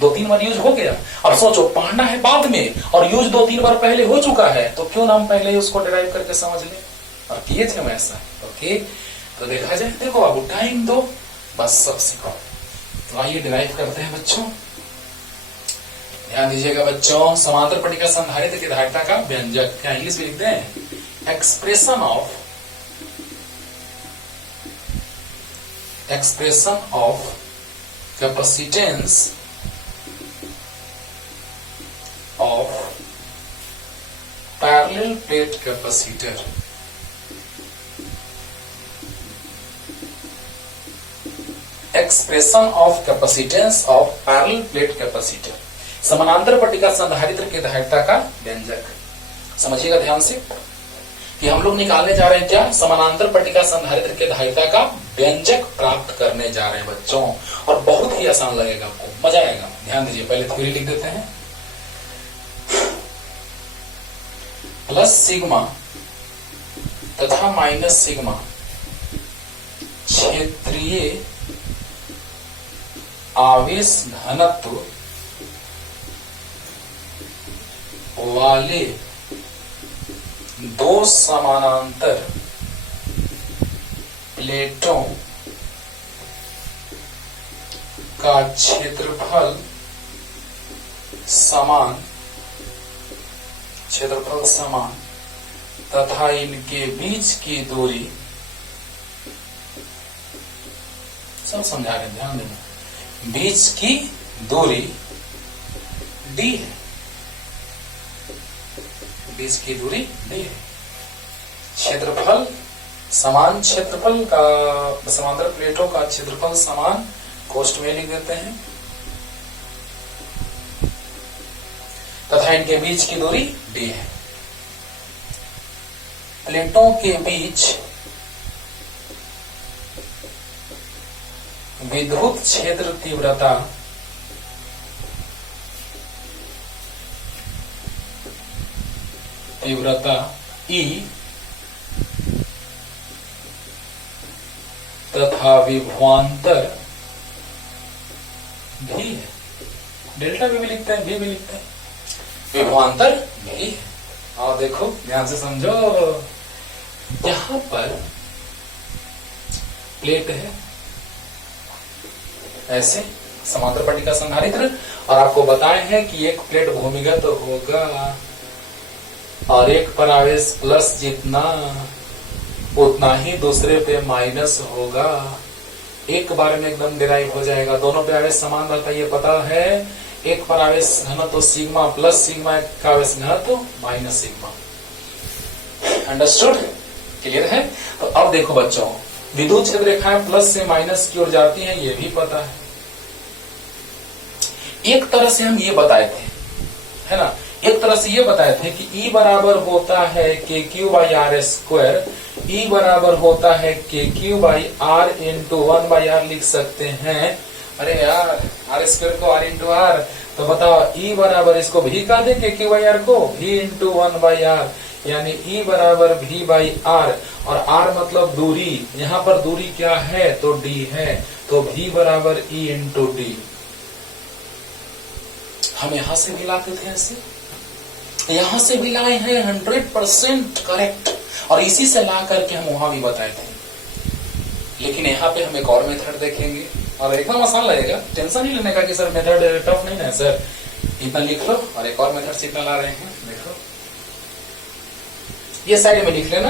2-3 बार यूज हो गया। अब सोचो, पढ़ना है बाद में और यूज 2-3 बार पहले हो चुका है, तो क्यों ना हम पहले ही उसको डिराइव करके समझ लें। और किए थे हम ऐसा। ओके, तो देखा जाए। देखो बाबू, टाइम दो, बस सब सीखो। तो आइए डिराइव करते हैं बच्चों। ध्यान दीजिएगा बच्चों। समांतर पट्टिका संधारित्र की धारिता का व्यंजक, क्या इंग्लिश में लिखते हैं? expression of capacitance of parallel plate capacitor। Expression of capacitance of parallel plate capacitor, समानांतर पट्टिका संधारित्र के धारिता का व्यंजक। समझिएगा ध्यान से कि हम लोग निकालने जा रहे हैं क्या, समानांतर पट्टिका संधारित्र के धारिता का व्यंजक प्राप्त करने जा रहे हैं बच्चों। और बहुत ही आसान लगेगा आपको, मजा आएगा। ध्यान दीजिए, पहले थ्योरी लिख देते हैं। प्लस सिग्मा तथा माइनस सिग्मा क्षेत्रीय आवेश घनत्व वाले दो समानांतर प्लेटों का क्षेत्रफल समान तथा इनके बीच की दूरी, सब समझा रहे हैं, ध्यान देना। बीच की दूरी d है, बीच की दूरी d है। क्षेत्रफल समान क्षेत्रफल का, समांतर प्लेटों का क्षेत्रफल समान, कोष्ठ में लिख देते हैं, तथा इनके बीच की दूरी d है। प्लेटों के बीच विद्युत क्षेत्र तीव्रता E तथा विभवांतर भी है। डेल्टा भी लिखते हैं, भी लिखते हैं, विभवांतर भी है। और देखो ध्यान से समझो, यहां पर प्लेट है ऐसे समांतर पट्टिका संधारित्र, और आपको बताए हैं कि एक प्लेट भूमिगत होगा और एक पर आवेश प्लस जितना उतना ही दूसरे पे माइनस होगा। एक बार में एकदम डिराइव हो जाएगा, दोनों पे आवेश समान रहता है ये पता है। एक पर आवेश घनत्व सिग्मा प्लस सिग्मा, एक का आवेश घनत्व माइनस सिग्मा। अंडरस्टूड? क्लियर है? तो अब देखो बच्चों, विद्युत क्षेत्र रेखाएं प्लस से माइनस की ओर जाती हैं, ये भी पता है। एक तरह से हम ये बताए थे, है ना, एक तरह से ये बताए थे कि E बराबर होता है KQ by R square, E बराबर होता है KQ by are into 1/r लिख सकते हैं। अरे यार, आर स्क्वायर को r इंटू आर, तो बताओ E बराबर, इसको भी कह दे KQ बाई आर को, V इंटू 1/r, यानी E बराबर V बाई आर, और R मतलब दूरी, यहाँ पर दूरी क्या है तो D है, तो V बराबर E इंटू D। हम यहां से भी लाते थे ऐसे, यहां से भी लाए हैं 100% करेक्ट, और इसी से ला करके हम वहां भी बताए थे। लेकिन यहाँ पे हम एक और मेथड देखेंगे, और एकदम आसान लगेगा, टेंशन नहीं लेने का कि सर मेथड टफ नहीं है सर, इतना लिख लो, और एक और मेथड से इतना ला रहे हैं, देखो ये साइड में लिख लेना,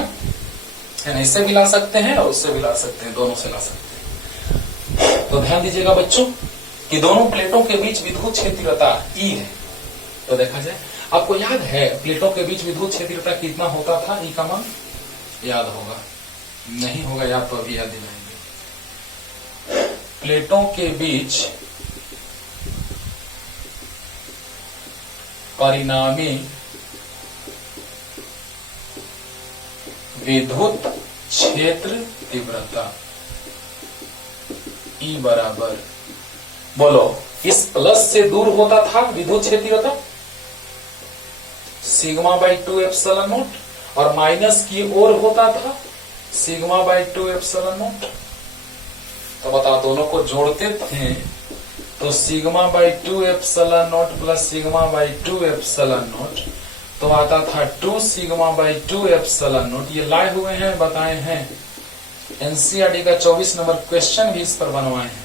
है ना, इससे भी ला सकते हैं और उससे भी ला सकते हैं, दोनों से ला सकते हैं। तो ध्यान दीजिएगा बच्चों कि दोनों प्लेटों के बीच विद्युत क्षेत्रता E है। तो देखा जाए, आपको याद है प्लेटों के बीच विद्युत क्षेत्रता कितना होता था, E का मान याद होगा, नहीं होगा याद तो अभी याद दिलाएंगे। प्लेटों के बीच परिणामी विद्युत क्षेत्र तीव्रता E बराबर, बोलो, इस प्लस से दूर होता था विद्युत क्षेत्र तीव्रता सिग्मा बाई 2 एप्सिलॉन नॉट, और माइनस की ओर होता था सिग्मा बाई 2 एप्सिलॉन नॉट। तो बताओ, दोनों को जोड़ते थे तो sigma by 2 epsilon not plus sigma by 2 epsilon not, तो आता था 2 सिग्मा बाई 2 एप्सिलॉन नॉट। ये लाए हुए हैं, बताए हैं, एनसीईआरटी का 24 नंबर क्वेश्चन भी इस पर बनवाए हैं,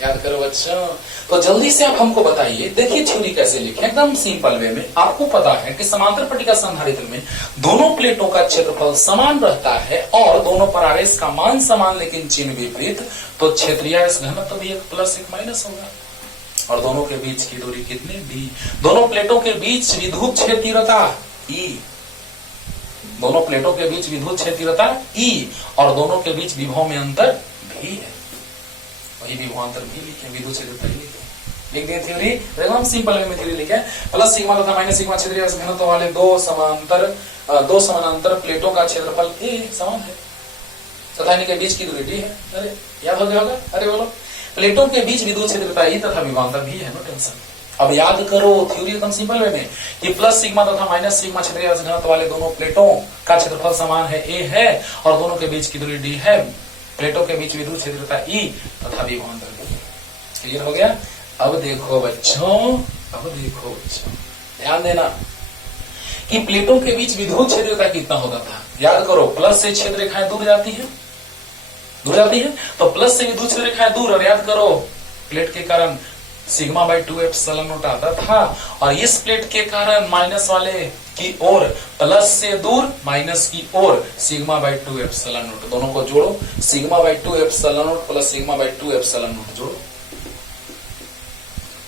याद करो बच्चों। तो जल्दी से आप हमको बताइए, देखिए थ्योरी कैसे लिखे, एकदम सिंपल वे में। आपको पता है कि समांतर पट्टिका संधारित्र में दोनों प्लेटों का क्षेत्रफल समान रहता है और दोनों पर आवेश का मान समान लेकिन चिन्ह विपरीत, तो क्षेत्रीय आवेश घनत्व भी एक प्लस एक माइनस होगा, और दोनों के बीच की दूरी कितनी D। दोनों प्लेटों के बीच विद्युत क्षेत्र तीव्रता E, दोनों प्लेटों के बीच विद्युत क्षेत्र तीव्रता E, और दोनों के बीच विभव में अंतर भी है, वही विभवांतर भी लिखे, विद्युत क्षेत्रता लिख दिए थ्योरी, एकदम सिंपल में थ्योरी लिखे। प्लस सिग्मा तथा माइनस सिग्मा क्षेत्रीय आवेश घनत्व वाले दो समानांतर प्लेटों का क्षेत्रफल A समान है तथा इनके बीच की दूरी D है। अरे याद हो गया होगा, अरे बोलो, प्लेटों के बीच विद्युत क्षेत्रता E तथा विभवांतर भी है, नो टेंशन। अब याद करो थ्योरी एकदम सिंपल वे में कि प्लस सिग्मा तथा माइनस सिग्मा क्षेत्रीय आवेश घनत्व वाले दोनों प्लेटों का क्षेत्रफल समान है, A है, और दोनों के बीच की दूरी D है। प्लेटों के बीच विद्युत क्षेत्रता E तथा विभवांतर भी। क्लियर हो गया? अब देखो बच्चों, ध्यान देना कि प्लेटों के बीच विद्युत क्षेत्रता कितना होता था। याद करो, प्लस से क्षेत्र रेखाएं दूर जाती है, तो प्लस से विद्युत क्षेत्र रेखाएं दूर, और याद करो प्लेट के कारण सिग्मा बाई 2 एप्सिलॉन नॉट आता था, और इस प्लेट के कारण माइनस वाले की ओर प्लस से दूर माइनस की ओर सिग्मा बाई 2 एप्सिलॉन नॉट। दोनों को जोड़ो, sigma by 2 epsilon not plus sigma by 2 epsilon not जोड़ो,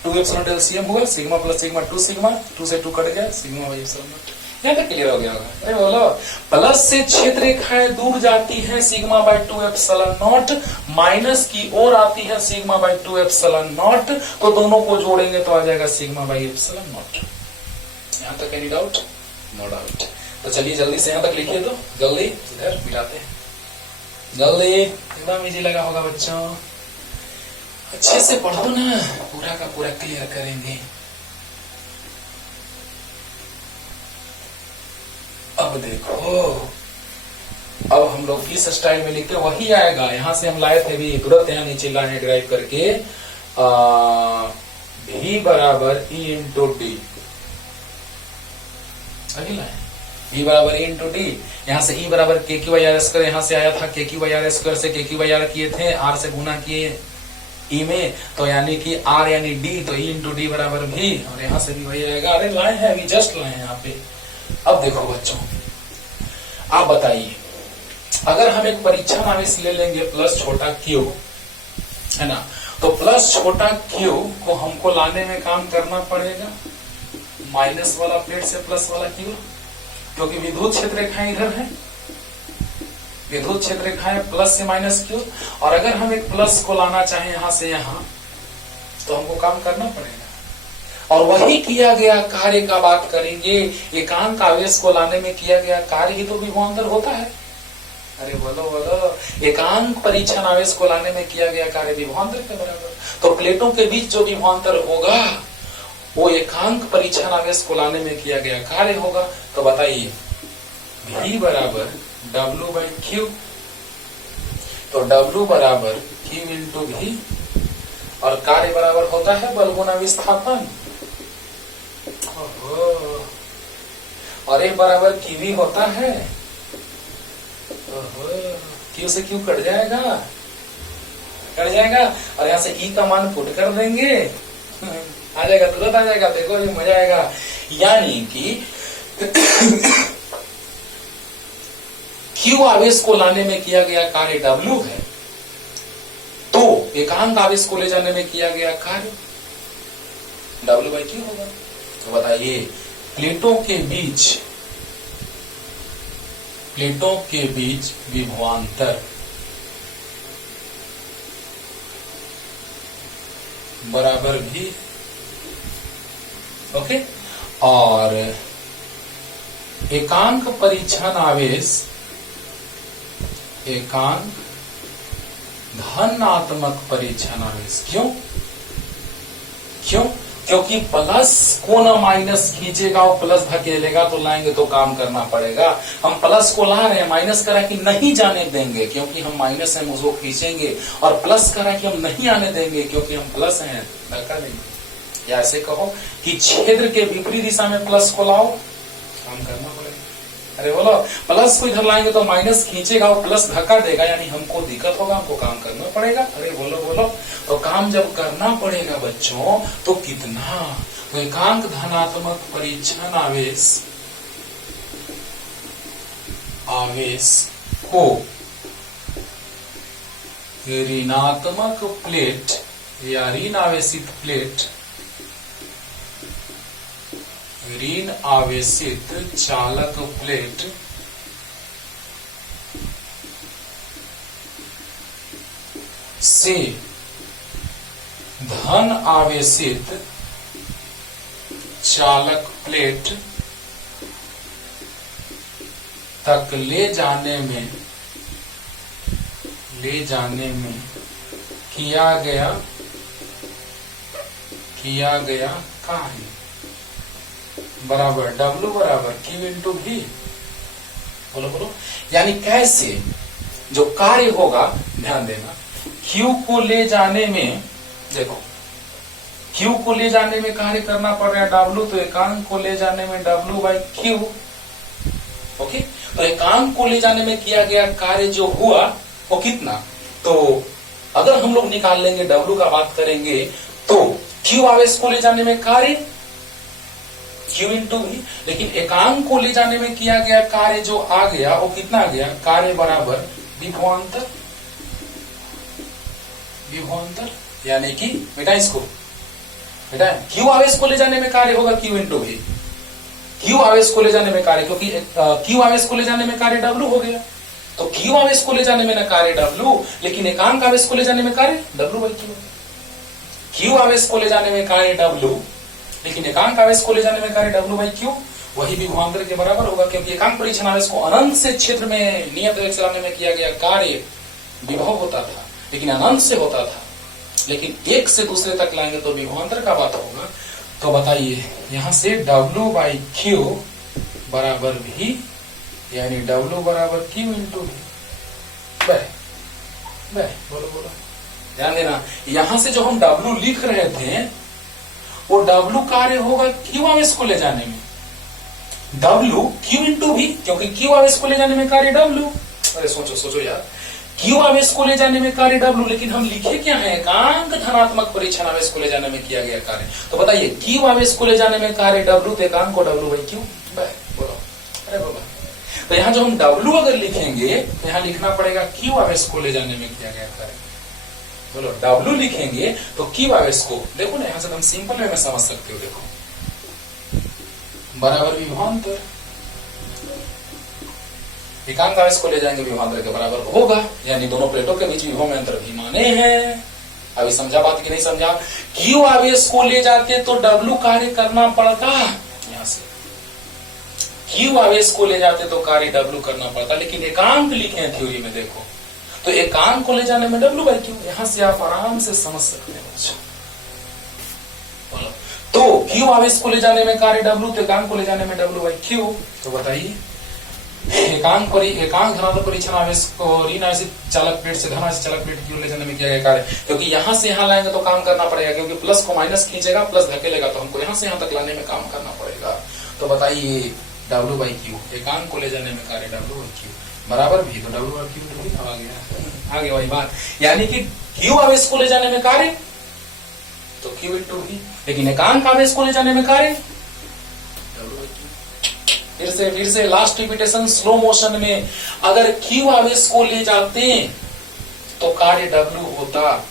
2 एप्सिलॉन एलसीएम हुआ, सिग्मा प्लस सिग्मा 2 सिग्मा, 2 से 2 कट गया, सिग्मा बाई एप्सिलॉन नॉट। यहाँ तक क्लियर हो गया होगा। अरे बोलो, प्लस से छेद रेखाएं दूर जाती है sigma bye 2 epsilon not, minus की ओर आती है सिग्मा बाय 2 एप्सिलॉन नॉट, तो दोनों को जोड़ेंगे तो आ जाएगा सिग्मा बाय एप्सिलॉन नॉट। यहाँ तक एनी डाउट? No doubt. तो चलिए जल्दी से यहाँ तक लिखिए, तो जल्दी इधर मिलाते हैं, जल्दी, एकदम इजी लगा होगा बच्चों, अच्छे से पढ़ो ना, पूरा का पूरा क्लियर करेंगे। अब देखो, अब हम लोग इस स्टाइल में लिखते वही आएगा, यहां से हम लाए थे भी, तुरंत यहाँ नीचे लाए ड्राइव करके, भी बराबर ई इंटू डी, अभी लाए v बराबर ई इंटू डी, यहाँ से ई बराबर के क्यू वाई आर स्क्वायर, यहाँ से आया था के क्यू वाई आर स्क्वायर से के क्यू वाई आर किए थे, आर से गुना किए ई में, तो यानी कि आर यानी डी, तो ई इंटू डी बराबर भी, और यहाँ से भी वही आएगा। अरे लाए हैं अभी, जस्ट लाए हैं यहाँ पे। अब देखो बच्चों, आप बताइए, अगर हम एक परीक्षण आवेश ले लेंगे प्लस छोटा क्यू, है ना, तो प्लस छोटा क्यू को हमको लाने में काम करना पड़ेगा माइनस वाला प्लेट से प्लस वाला क्यू, क्योंकि विद्युत क्षेत्र रेखाएं इधर है, विद्युत क्षेत्र रेखाएं प्लस से माइनस क्यू, और अगर हम एक प्लस को लाना चाहें यहां से यहां, तो हमको काम करना पड़ेगा। और वही किया गया कार्य का बात करेंगे, एकांक आवेश को लाने में किया गया कार्य ही तो विभवांतर होता है। अरे बोलो बोलो, एकांक परीक्षण आवेश को लाने में किया गया कार्य विभवांतर के बराबर, तो प्लेटों के बीच जो विभवांतर होगा वो एकांक परीक्षण आवेश को लाने में किया गया कार्य होगा। तो बताइए, V बराबर W बाई Q, तो W बराबर Q इंटू V, और कार्य बराबर होता है बल गुना विस्थापन, और एक बराबर QV होता है, Q से Q कट जाएगा, कट जाएगा, और यहाँ से E का मान पुट कर देंगे, आ जाएगा, तुरंत आ जाएगा, देखो ये मजा आएगा। यानी कि Q आवेश को लाने में किया गया कार्य W है, तो एकांक आवेश को ले जाने में किया गया कार्य W बाई Q होगा। तो बताइए, प्लेटों के बीच विभवांतर बराबर भी, ओके, और एकांक परीक्षण आवेश, एकांक धनात्मक परीक्षण आवेश, क्यों? क्योंकि प्लस को ना माइनस खींचेगा और प्लस धकेलेगा, तो लाएंगे तो काम करना पड़ेगा। हम प्लस को ला रहे हैं, माइनस करा कि नहीं जाने देंगे क्योंकि हम माइनस हैं, उसको खींचेंगे, और प्लस करा कि हम नहीं आने देंगे क्योंकि हम प्लस हैं, धक्का देंगे। या ऐसे कहो कि क्षेत्र के विपरीत दिशा में प्लस को लाओ, काम करना पड़ेगा। अरे बोलो, प्लस को इधर लाएंगे तो माइनस खींचेगा और प्लस धक्का देगा, यानी हमको दिक्कत होगा, हमको काम करना पड़ेगा। अरे बोलो, तो काम जब करना पड़ेगा बच्चों, तो कितना, तो एकांक धनात्मक परीक्षण आवेश को ऋणात्मक प्लेट या ऋण आवेशित प्लेट, ऋण आवेशित चालक प्लेट से धन आवेशित चालक प्लेट तक ले जाने में किया गया कार्य बराबर W बराबर Q इंटू V। बोलो, यानी कैसे जो कार्य होगा, ध्यान देना, Q को ले जाने में, देखो Q को ले जाने में कार्य करना पड़ रहा है W, तो एकांक को ले जाने में W बाई Q, ओके। तो एकांक को ले जाने में किया गया कार्य जो हुआ वो कितना, तो अगर हम लोग निकाल लेंगे W का बात करेंगे, तो Q आवेश को ले जाने में कार्य Q इंटू V, लेकिन एकांक को ले जाने में किया गया कार्य जो आ गया वो कितना आ गया, कार्य बराबर विभवांतर, यानी कि बेटा इसको, बेटा Q आवेश को ले जाने में कार्य होगा Q इंटू V, Q आवेश को ले जाने में कार्य, क्योंकि Q आवेश को ले जाने में कार्य W हो गया, तो Q आवेश को ले जाने में न कार्य W, लेकिन एकांक आवेश को ले जाने में कार्य W/Q। Q आवेश को ले जाने में कार्य W, लेकिन एकांक आवेश को ले जाने में कार्य W/Q वही विभवांतर के बराबर होगा, क्योंकि एकांक परीक्षण आवेश को अनंत से क्षेत्र में नियत वेग से लाने में किया गया कार्य विभव होता था, लेकिन अनंत से होता था, लेकिन एक से दूसरे तक लाएंगे तो विभवांतर का बात होगा। तो बताइए यहां से W/Q बराबर भी, यानी W बराबर Q इंटू भी। बोलो बोलो, ध्यान देना, यहां से जो हम W लिख रहे थे वो W कार्य होगा Q आवेश को ले जाने में, W Q इंटू भी, क्योंकि Q आवेश को ले जाने में कार्य W। अरे सोचो यार, Q आवेश को ले जाने में कार्य W, लेकिन हम लिखे क्या है, एकांक धनात्मक परीक्षण आवेश को ले जाने में किया गया कार्य। तो बताइए Q आवेश को ले जाने में कार्य W, तो एकांक को W/Q। बोलो, अरे बाबा, तो यहाँ जो हम W अगर लिखेंगे तो यहाँ लिखना पड़ेगा Q आवेश को ले जाने में किया गया कार्य। बोलो, W लिखेंगे तो Q आवेश को, देखो ना यहाँ से तुम सिंपल वे में समझ सकते हो, देखो बराबर विभवांतर, एकांक आवेश को ले जाएंगे विभवांतर के बराबर होगा, यानी दोनों प्लेटों के बीच विभव में अंतर भी माने हैं। अभी समझा बात कि नहीं समझा? Q आवेश को ले जाते तो W कार्य करना पड़ता, यहां से Q आवेश को ले जाते तो कार्य W करना पड़ता, लेकिन एकांक लिखे हैं थ्योरी में, देखो तो एकांक को ले जाने में W/Q, यहां से आप आराम से समझ सकते हैं बच्चों। तो Q आवेश को ले जाने में कार्य W, तो एकांक को ले जाने में W/Q। तो बताइए एकांक धनात्मक परीक्षण आवेश को ऋण आवेशित चालक प्लेट से धन आवेशित चालक प्लेट की ओर ले जाने में किया गया कार्य, क्योंकि यहां से यहां लाएंगे तो काम करना पड़ेगा, क्योंकि प्लस को माइनस खींचेगा, प्लस धकेलेगा, तो हमको यहां से यहां तक लाने में काम करना पड़ेगा। तो बताइए W/Q, एकांक को ले जाने में कार्य W/Q बराबर भी, तो W/Q आ गया, आगे वही बात, यानी कि Q आवेश को ले जाने में कार्य तो Q इंटू भी, लेकिन एकांक आवेश को ले जाने में कार्य W/Q। फिर से लास्ट रिपीटेशन स्लो मोशन में, अगर Q आवेश को ले जाते तो कार्य W होता,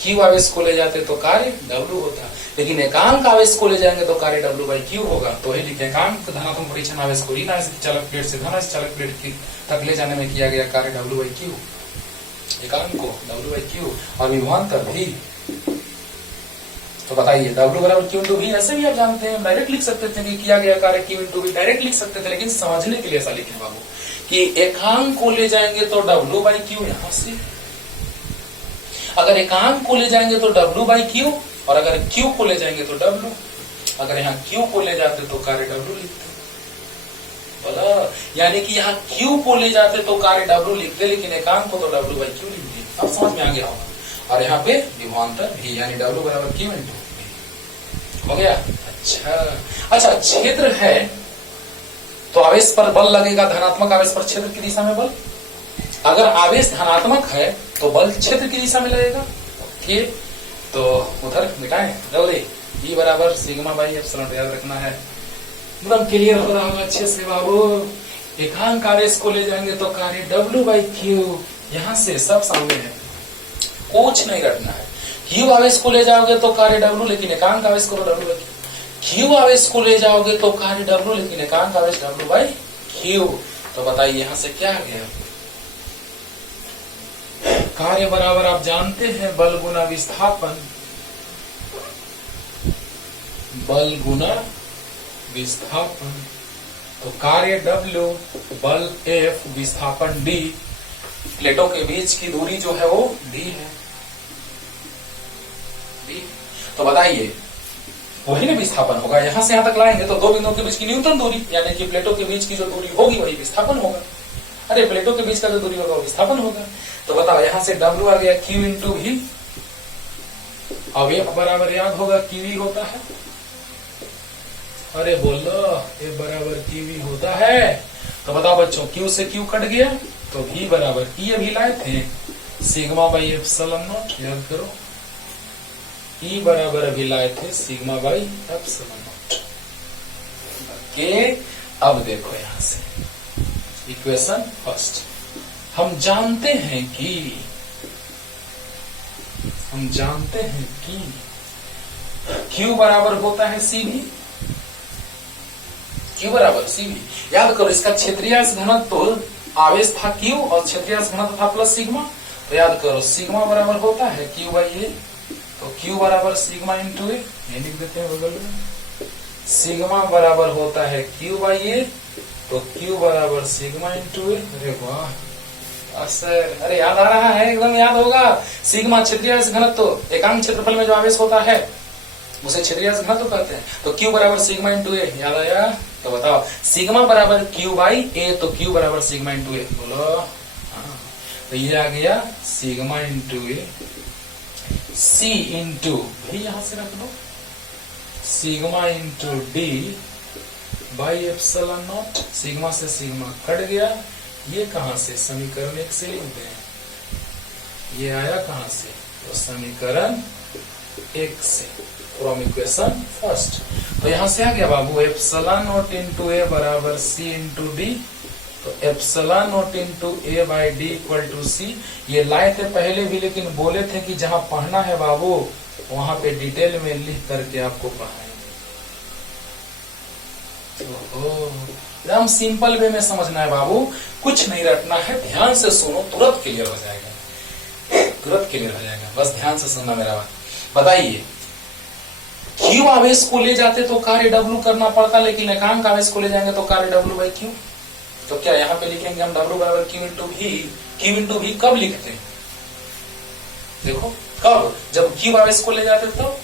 Q आवेश को ले जाते तो कार्य W होता, लेकिन एकांक आवेश को ले जाएंगे तो कार्य W/Q होगा। तो ही लिखे, एकांक धनात्मक परीक्षण आवेश को ऋण आवेशित चालक प्लेट से धन आवेशित चालक प्लेट की तक ले जाने में किया गया कार्य W/Q, एकांक को W/Q और विभवांतर भी। तो बताइए W बराबर Q इंटू भी, ऐसे भी आप जानते हैं, डायरेक्ट लिख सकते थे कि किया गया कार्य Q इंटू भी, डायरेक्ट लिख सकते थे, लेकिन समझने के लिए ऐसा लिखे बाबू कि एकांक को ले जाएंगे तो W/Q, यहां से अगर एकांक को ले जाएंगे तो W/Q, और अगर Q को ले जाएंगे तो W। अगर यहाँ Q को ले जाते तो कार्य W लिखते, बोला, यानी कि यहाँ Q को ले जाते तो कार्य W लिखते, लेकिन एकांक को तो W/Q लिखते। अब समझ में आ गया होगा। और यहाँ पे विभवांतर भी, यानी W बराबर Q इंटू भी हो गया। अच्छा, क्षेत्र है तो आवेश पर बल लगेगा, धनात्मक आवेश पर क्षेत्र की दिशा में बल। अगर आवेश धनात्मक है तो बल क्षेत्र की दिशा में लगेगा। ठीक, तो उधर मिटाएं, E बराबर σ/ε, याद रखना है, एकदम क्लियर हो रहा होगा अच्छे से बाबू। एकांक आवेश को ले जाएंगे तो कार्य W/Q, यहां से सब सामने है, कुछ नहीं रखना है। Q आवेश को ले जाओगे तो कार्य W, लेकिन एकांक आवेश को W/Q। Q आवेश को ले जाओगे तो कार्य W, लेकिन एकांक आवेश W/Q। तो बताइए यहां से क्या आ गया, कार्य बराबर आप जानते हैं बल गुना विस्थापन, बल गुना विस्थापन। तो कार्य W, बल F, विस्थापन D, प्लेटों के बीच की दूरी जो है वो D है, D। तो बताइए वही ना विस्थापन होगा, यहां से यहां तक लाएंगे तो दो बिंदुओं के बीच की न्यूनतम दूरी, यानी कि प्लेटों के बीच की जो दूरी होगी वही विस्थापन होगा। अरे प्लेटों के बीच का जो दूरी होगा वो विस्थापन होगा। तो बताओ यहां से W आ गया Q इंटू भी, अब F बराबर याद होगा QV होता है। अरे बोलो F बराबर QV होता है। तो बताओ बच्चों, Q से Q कट गया तो V बराबर E अभी लाए थे σ/ε0, याद करो, E बराबर अभी लाए थे σ/ε0 के। अब देखो यहां से इक्वेशन फर्स्ट, हम जानते हैं कि क्यू बराबर होता है सी भी, क्यू बराबर सी भी। याद करो इसका क्षेत्रीय घनत्व तो आवेश था क्यू और क्षेत्रीय घनत्व था प्लस सिग्मा। तो याद करो सिग्मा बराबर होता है क्यू बाई ए, तो क्यू बराबर सिग्मा इंटू ए, ये लिख देते हैं बगल में। सिग्मा बराबर होता है क्यू बाई ए, तो क्यू बराबर सिग्मा इंटू ए। अरे वाह सर, अरे याद आ रहा है, एकदम याद होगा। सिग्मा क्षेत्रीय घनत्व, एकांक क्षेत्रफल में जो आवेश होता है उसे क्षेत्रीय घनत्व कहते हैं। तो क्यू बराबर सिग्मा इंटू ए, याद आया? तो बताओ सिग्मा बराबर क्यू बाई ए, तो क्यू बराबर सिग्मा इंटू ए, बोलो। हाँ, तो ये आ गया sigma into A, C into भी यहां से रख दो, sigma into D by epsilon not. Sigma से सिग्मा कट गया, ये कहां से? समीकरण 1 से लिख दें। ये आया कहां से? तो समीकरण 1 से, फ्रॉम इक्वेशन फर्स्ट। तो यहां से आ गया बाबू एप्सिलॉन नॉट इंटू ए बराबर सी इंटू डी, तो epsilon not into A by D equal to C. ये लाए थे पहले भी, लेकिन बोले थे कि जहां पढ़ना है बाबू वहां पे डिटेल में लिख करके आपको पढ़ाएंगे। एकदम सिंपल वे में समझना है बाबू, कुछ नहीं रटना है, ध्यान से सुनो, तुरंत क्लियर हो जाएगा, तुरंत क्लियर हो जाएगा। बस ध्यान से सुनना मेरा बात। बताइए क्यू आवेश को ले जाते तो कार्य डब्ल्यू करना पड़ता, लेकिन एकांक आवेश को ले जाएंगे तो कार्य डब्ल्यू बाई क्यू। तो क्या यहाँ पे लिखेंगे हम डब्ल्यू बराबर क्यू इंटू भी। क्यू इंटू भी कब लिखते हैं? देखो कब, जब क्यू आवेश को ले जाते तब।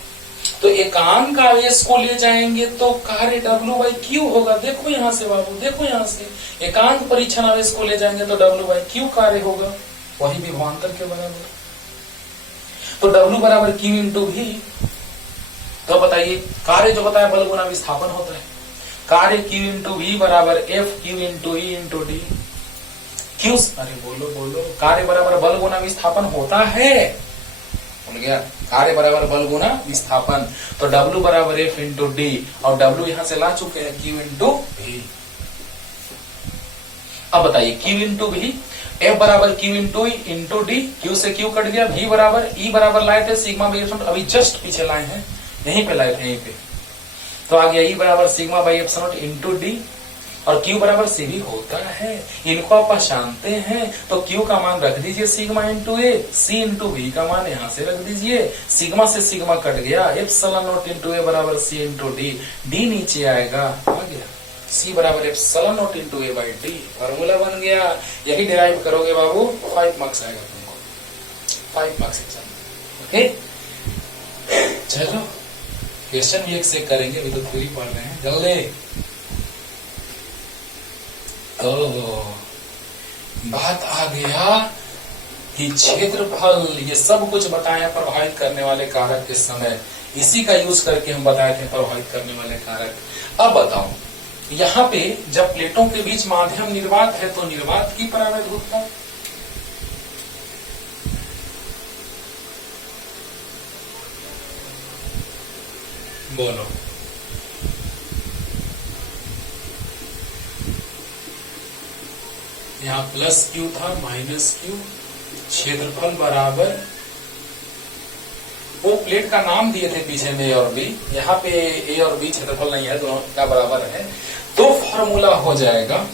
तो एकांक आवेश को ले जाएंगे तो कार्य डब्ल्यू बाई क्यू होगा। देखो यहां से बाबू, देखो यहां से, एकांक परीक्षण आवेश को ले जाएंगे तो डब्ल्यू बाई क्यू कार्य होगा, वही विभवांतर के बराबर। तो डब्ल्यू बराबर क्यू इंटू भी। तो बताइए कार्य जो बताया बल गुना विस्थापन होता है, कार्य क्यू इंटू वी बराबर F Q into E into D. Q, अरे बोलो बोलो, कार्य बराबर बल गुना विस्थापन होता है, बोल गया, कार्य बराबर बल गुना विस्थापन। तो डब्ल्यू बराबर एफ इंटू डी, और डब्ल्यू यहां से ला चुके हैं क्यू इंटू भी। अब बताइए क्यू इंटू भी, एफ बराबर क्यू इंटू डी, क्यू से क्यू कट गया, भी बराबर ई बराबर लाए थे सिग्मा बाई एप्सिलॉन, अभी जस्ट पीछे लाए हैं, यहीं पे लाए थे, यहीं पे। तो आ गया ई बराबर sigma by epsilon into D, और क्यू बराबर सी भी होता है, इनको आप पहचानते हैं। तो क्यू का मान रख दीजिए sigma into A, C into V का मान यहां से रख दीजिए, सिग्मा से सिग्मा कट गया, एप्सिलॉन नॉट इंटू ए बराबर सी इंटू डी, डी नीचे आएगा, आ गया सी बराबर epsilon not into A by D, formula बन गया। यही डिराइव करोगे बाबू, 5 मार्क्स आएगा तुमको, 5 मार्क्स एग्जाम। ओके चलो क्वेश्चन भी एक से करेंगे, अभी तो थ्योरी पढ़ रहे हैं, जल्दी। तो बात आ गया कि क्षेत्रफल, ये सब कुछ बताया प्रभावित करने वाले कारक के समय, इसी का यूज करके हम बताए थे प्रभावित करने वाले कारक। अब बताओ यहाँ पे जब प्लेटों के बीच माध्यम निर्वात है तो निर्वात की परावैधुता, बोलो यहाँ प्लस क्यू था माइनस क्यू, क्षेत्रफल बराबर, वो प्लेट का नाम दिए थे पीछे में ए और बी, यहाँ पे ए और बी क्षेत्रफल नहीं है, दोनों का बराबर है, तो फॉर्मूला हो जाएगा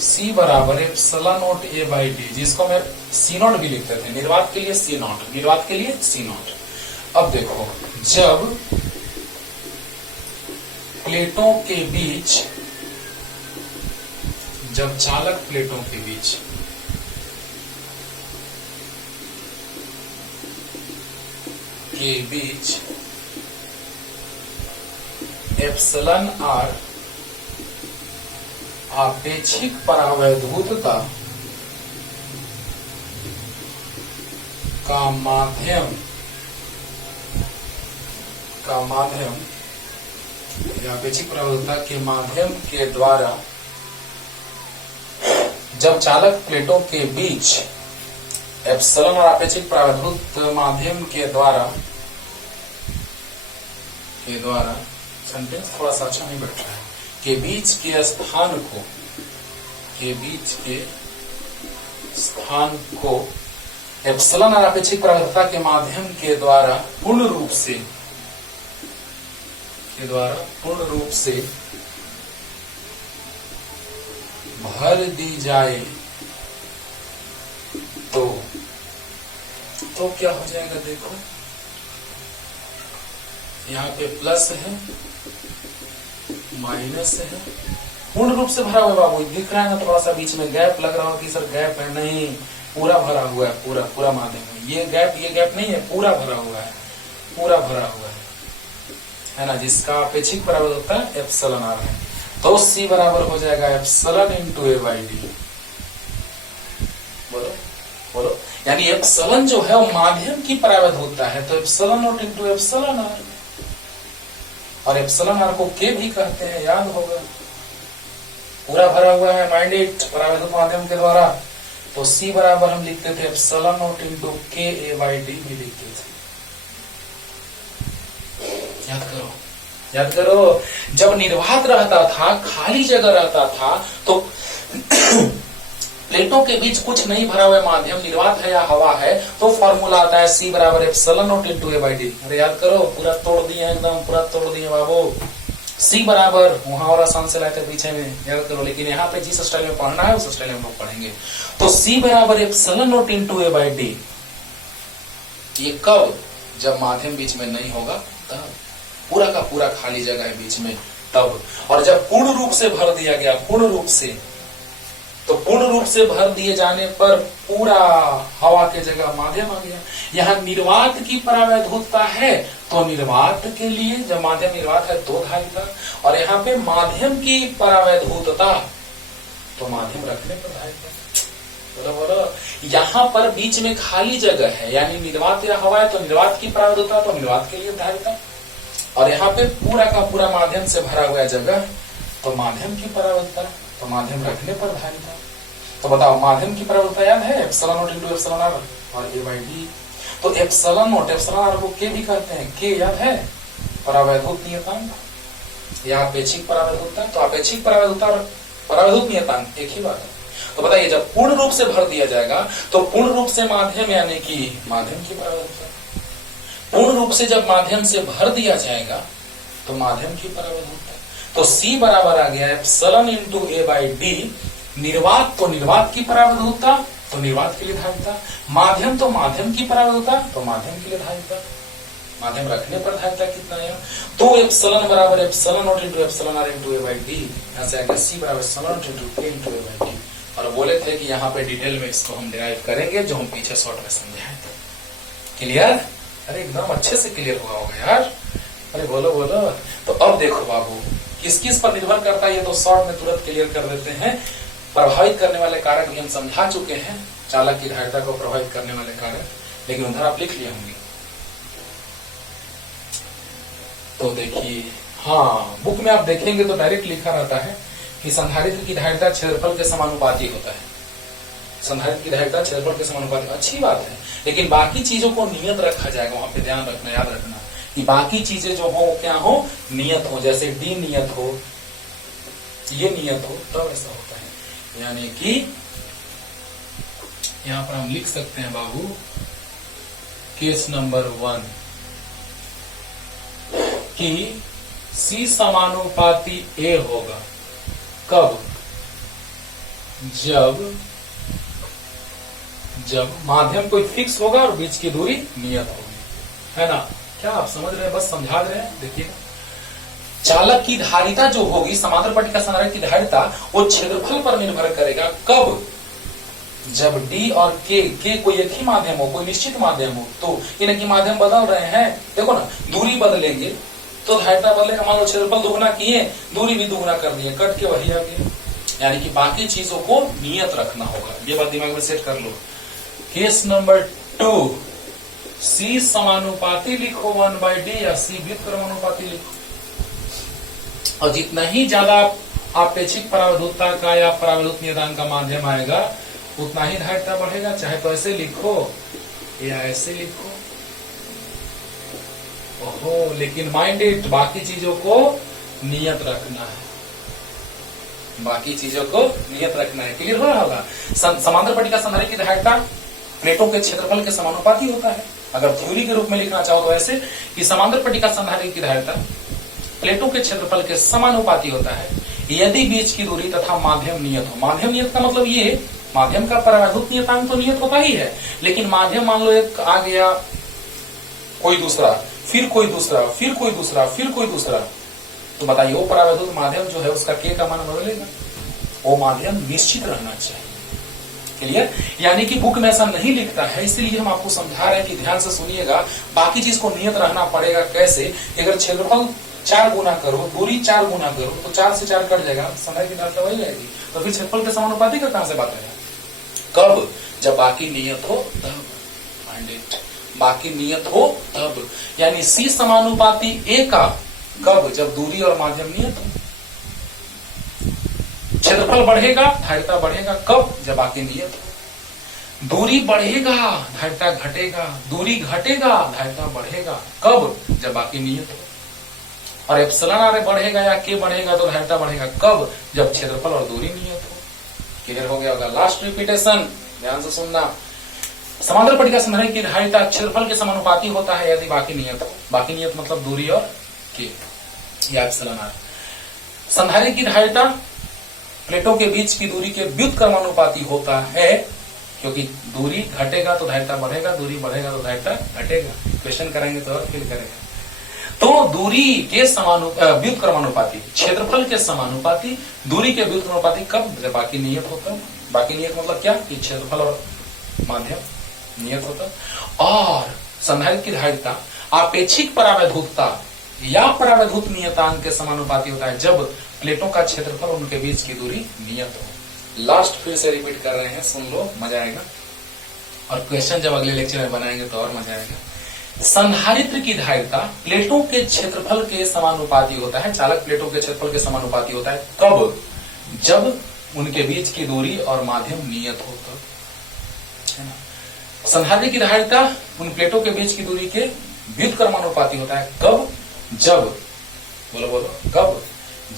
सी बराबर epsilon not a by D, जिसको मैं सी नॉट भी लिखते थे, निर्वात के लिए सी नॉट, निर्वात के लिए सी नॉट। अब देखो जब प्लेटों के बीच, जब चालक प्लेटों के बीच एप्सिलॉन आर आपेक्षिक परावैधुता का माध्यम आपेक्षिक परावैधुता के माध्यम के द्वारा, जब चालक प्लेटों के बीच एप्सिलॉन और आपेक्षिक परावैधुत माध्यम के द्वारा सेंटेंस थोड़ा सा अच्छा नहीं बैठ रहा है, के बीच के स्थान को एप्सिलॉन और आपेक्षिक परावैधुता के माध्यम के द्वारा पूर्ण रूप से के द्वारा पूर्ण रूप से भर दी जाए तो क्या हो जाएगा, देखो यहाँ पे प्लस है माइनस है, पूर्ण रूप से भरा हुआ है बाबू, दिख रहा है ना, थोड़ा सा बीच में गैप लग रहा हो कि सर गैप है, नहीं पूरा भरा हुआ है, पूरा माध्यम है, ये गैप नहीं है, पूरा भरा हुआ है, पूरा भरा हुआ है ना, जिसका अपेक्षिक बराबर होता है एप्सिलॉन आर है। तो C बराबर हो जाएगा epsilon into A by D. बोलो यानी एप्सिलॉन जो है वो माध्यम की परावैध होता है, तो epsilon not into epsilon R, और एप्सिलॉन आर को के भी कहते हैं, याद होगा, पूरा भरा हुआ है माइंड इट परावैध माध्यम के द्वारा। तो C बराबर हम लिखते थे एप्सिलॉन नॉट इंटू के ए बाई डी भी लिखते थे। याद करो जब निर्वात रहता था, खाली जगह रहता था, तो प्लेटों के बीच कुछ नहीं भरा हुआ माध्यम, निर्वात है या हवा है, तो फॉर्मूला आता है C बराबर epsilon not into A by D. अरे याद करो, पूरा तोड़ दिए एकदम, पूरा तोड़ दिए बाबू। C बराबर वहां और आसान से लाते पीछे में, याद करो, लेकिन यहाँ पे जिस स्टाइल में पढ़ना है उस स्टाइल में हम लोग पढ़ेंगे। तो C बराबर epsilon not into A by D, ये कब, जब माध्यम बीच में नहीं होगा तब, पूरा का पूरा खाली जगह है बीच में तब, और जब पूर्ण रूप से भर दिया गया, पूर्ण रूप से, तो पूर्ण रूप से भर दिए जाने पर पूरा हवा के जगह माध्यम आ गया। यहाँ निर्वात की परावैधुता है, तो निर्वात के लिए जब माध्यम निर्वात है तो धारिता, और यहाँ पे माध्यम की परावैधुता, तो माध्यम रखने पर धारिता। बोलो यहाँ पर बीच में खाली जगह है, यानी निर्वात या हवा है, तो निर्वात की परावैधुता, तो निर्वात के लिए धारिता, और यहाँ पे पूरा का पूरा माध्यम से भरा हुआ जगह, तो माध्यम की परावैधुता, तो माध्यम रखने पर धारिता। तो बताओ माध्यम की परावैधुता याद है, epsilon not into epsilon R और ए बाई डी। तो एप्सिलॉन नॉट, एप्सिलॉन आर को के भी कहते हैं, के याद है, परावैधुत नियतांक या अपेक्षिक परावैधुता। तो अपेक्षिक परावैधुता और परावैधुत नियतांक एक ही बात है। तो बताइए जब पूर्ण रूप से भर दिया जाएगा, तो पूर्ण रूप से माध्यम यानी कि माध्यम की परावैधुता, पूर्ण रूप से जब माध्यम से भर दिया जाएगा तो माध्यम की परावैधुता। तो C बराबर आ गया epsilon into A by D, निर्वात तो निर्वात की परावैधुता, तो निर्वात के लिए धारिता, माध्यम तो माध्यम की परावैधुता, तो माध्यम के लिए धारिता, माध्यम रखने पर धारिता कितना है, तो एप्सिलॉन बराबर epsilon not into epsilon R into A by D, यहाँ से आएगा C बराबर epsilon not into K into A by D. और बोले थे कि यहाँ पे डिटेल में इसको हम डिराइव करेंगे, जो हम पीछे शॉर्ट में समझाए थे। क्लियर? अरे एकदम अच्छे से क्लियर हुआ होगा यार। अरे बोलो। तो अब देखो बाबू, किस किस पर निर्भर करता है, ये तो शॉर्ट में तुरंत क्लियर कर देते हैं। प्रभावित करने वाले कारक भी हम समझा चुके हैं, चालक की धारिता को प्रभावित करने वाले कारक, लेकिन उधर आप लिख लिए होंगे। तो देखिए, हाँ बुक में आप देखेंगे तो डायरेक्ट लिखा रहता है कि संधारित्र की धारिता क्षेत्रफल के समानुपाती होता है। संधारित्र की धारिता क्षेत्रफल के समानुपाती, अच्छी बात है, लेकिन बाकी चीजों को नियत रखा जाएगा। वहां पे ध्यान रखना, याद रखना कि बाकी चीजें जो हो क्या हो, नियत हो। जैसे डी नियत हो, ये नियत हो, तब ऐसा होता है। यानी कि यहां पर हम लिख सकते हैं बाबू, केस नंबर 1 कि C समानुपाती A होगा कब, जब माध्यम कोई फिक्स होगा और बीच की दूरी नियत होगी, है ना। क्या आप समझ रहे हैं? बस समझा रहे हैं। देखिए चालक की धारिता जो होगी, समांतर पट्टिका संधारित्र की धारिता, वो क्षेत्रफल पर निर्भर करेगा। कब? जब D और K कोई एक ही माध्यम हो, कोई निश्चित माध्यम हो। तो इनकी माध्यम बदल रहे हैं, देखो ना, दूरी बदलेंगे तो धारिता बदलेगा। मान लो क्षेत्रफल दुगुना किए, दूरी भी दुगुना कर दिए, कट के वही आ गए। यानी कि बाकी चीजों को नियत रखना होगा, ये बात दिमाग में सेट कर लो। केस नंबर 2, C समानुपाती लिखो 1/D या C व्युत्क्रमानुपाती लिखो। और जितना ही ज्यादा अपेक्षिक परावैधुता का या परावैधुत नियतांक का माध्यम आएगा, उतना ही धारिता बढ़ेगा। चाहे तो ऐसे लिखो या ऐसे लिखो। ओहो, लेकिन माइंड इट, बाकी चीजों को नियत रखना है, बाकी चीजों को नियत रखना है। क्लियर हो रहा होगा? समांतर पट्टिका संधारित्र की धारिता प्लेटों के क्षेत्रफल के समानुपाती होता है। अगर थ्योरी के रूप में लिखना चाहो तो ऐसे कि समांतर पट्टिका संधारित्र की धारिता प्लेटों के क्षेत्रफल के समानुपाती होता है यदि बीच की दूरी तथा माध्यम नियत हो। माध्यम नियत का मतलब ये, माध्यम का परावैद्युत नियतांक तो नियत होता ही है, लेकिन माध्यम मान लो एक आ गया, कोई दूसरा, फिर कोई दूसरा, फिर कोई दूसरा, फिर कोई दूसरा, तो बताइए वो परावैद्युत माध्यम जो है उसका के का मान बदलेगा? वो माध्यम निश्चित रहना चाहिए। क्लियर? यानी कि बुक में ऐसा नहीं लिखता है, इसलिए हम आपको समझा रहे हैं कि ध्यान से सुनिएगा। बाकी चीज को नियत रहना पड़ेगा। कैसे? अगर क्षेत्रफल 4 गुना करो, दूरी 4 गुना करो, तो 4 से 4 कट जाएगा, समय की डालता वही जाएगी, तो फिर क्षेत्रफल के समानुपाती का कहां से बात आएगा? कब? जब बाकी नियत हो तब। माइंड इट, बाकी नियत हो तब, यानी सी समानुपाती ए का कब? जब दूरी और माध्यम नियत हो। क्षेत्रफल बढ़ेगा, धारिता बढ़ेगा, कब? जब बाकी नियत हो। दूरी बढ़ेगा, धारिता घटेगा, दूरी घटेगा, धारिता बढ़ेगा, कब? जब बाकी नियत हो। और एप्सिलॉन आर बढ़ेगा या के बढ़ेगा तो धारिता बढ़ेगा, कब? जब क्षेत्रफल और दूरी नियत हो। क्लियर हो गया होगा? लास्ट रिपीटेशन, ध्यान से सुनना। समांतर पट्टिका संधारित्र की धारिता क्षेत्रफल के समानुपाती होता है यदि बाकी नियत हो। बाकी नियत मतलब दूरी और के या एप्सिलॉन आर। संधारित्र की धारिता प्लेटों के बीच की दूरी के व्युत्क्रमानुपाती होता है, क्योंकि दूरी घटेगा तो धारिता बढ़ेगा, दूरी बढ़ेगा तो धारिता घटेगा। क्वेश्चन कराएंगे तो और फील करेगा। तो दूरी के व्युत्क्रमानुपाती, क्षेत्रफल के समानुपाती, दूरी के व्युत्क्रमानुपाती कब? जब बाकी नियत होता है। बाकी नियत मतलब क्या? कि क्षेत्रफल और माध्यम नियत होता है। और संधारित्र की धारिता आपेक्षिक परावैद्युतता या परावैद्युत नियतांक के समानुपाती होता है जब प्लेटों का क्षेत्रफल और उनके बीच की दूरी नियत हो। लास्ट फिर से रिपीट कर रहे हैं, सुन लो, मजा आएगा। और क्वेश्चन जब अगले लेक्चर में बनाएंगे तो और मजा आएगा। संधारित्र की धारिता प्लेटों के क्षेत्रफल के समानुपाती होता है, चालक प्लेटों के क्षेत्रफल के समानुपाती होता है, कब? जब उनके बीच की दूरी और माध्यम नियत हो तब, है ना। संधारित्र की धारिता उन प्लेटों के बीच की दूरी के व्युत्क्रमानुपाती होता है, कब? जब, बोलो बोलो, कब?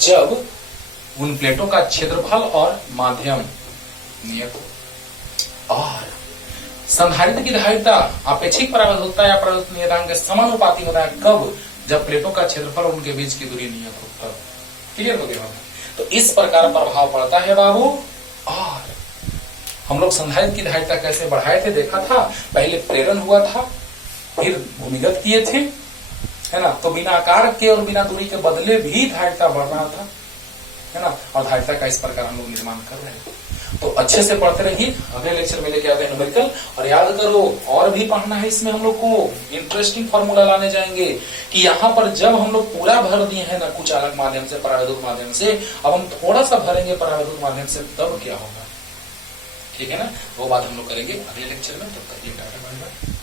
जब उन प्लेटों का क्षेत्रफल और माध्यम नियत हो। और संधारित्र की धारिता अपेक्षिक परावैद्युतता या परावैद्युत नियतांक के समानुपाती होता है, कब? जब प्लेटों का क्षेत्रफल और उनके बीच की दूरी नियत हो तब। क्लियर हो गया? तो इस प्रकार प्रभाव पड़ता है बाबू। और हम लोग संधारित्र की धारिता कैसे बढ़ाए थे देखा था। पहले प्रेरण हुआ था, फिर भूमिगत किए थे, है ना। तो बिना आकार के और बिना दूरी के बदले भी धारिता बढ़ रहा था, है ना। और धारिता का इस प्रकार हम लोग निर्माण कर रहे हैं। तो अच्छे से पढ़ते रहिए। अगले लेक्चर में लेके आते हैं न्यूमेरिकल। और याद करो, और भी पढ़ना है इसमें हम लोग को। इंटरेस्टिंग फॉर्मूला लाने जाएंगे कि यहाँ पर जब हम लोग पूरा भर दिए हैं ना कुचालक माध्यम से, परावैद्युत माध्यम से, अब हम थोड़ा सा भरेंगे परावैद्युत माध्यम से, तब क्या होगा। ठीक है ना। वो बात हम लोग करेंगे अगले लेक्चर में। तब तक टाटा बाय बाय।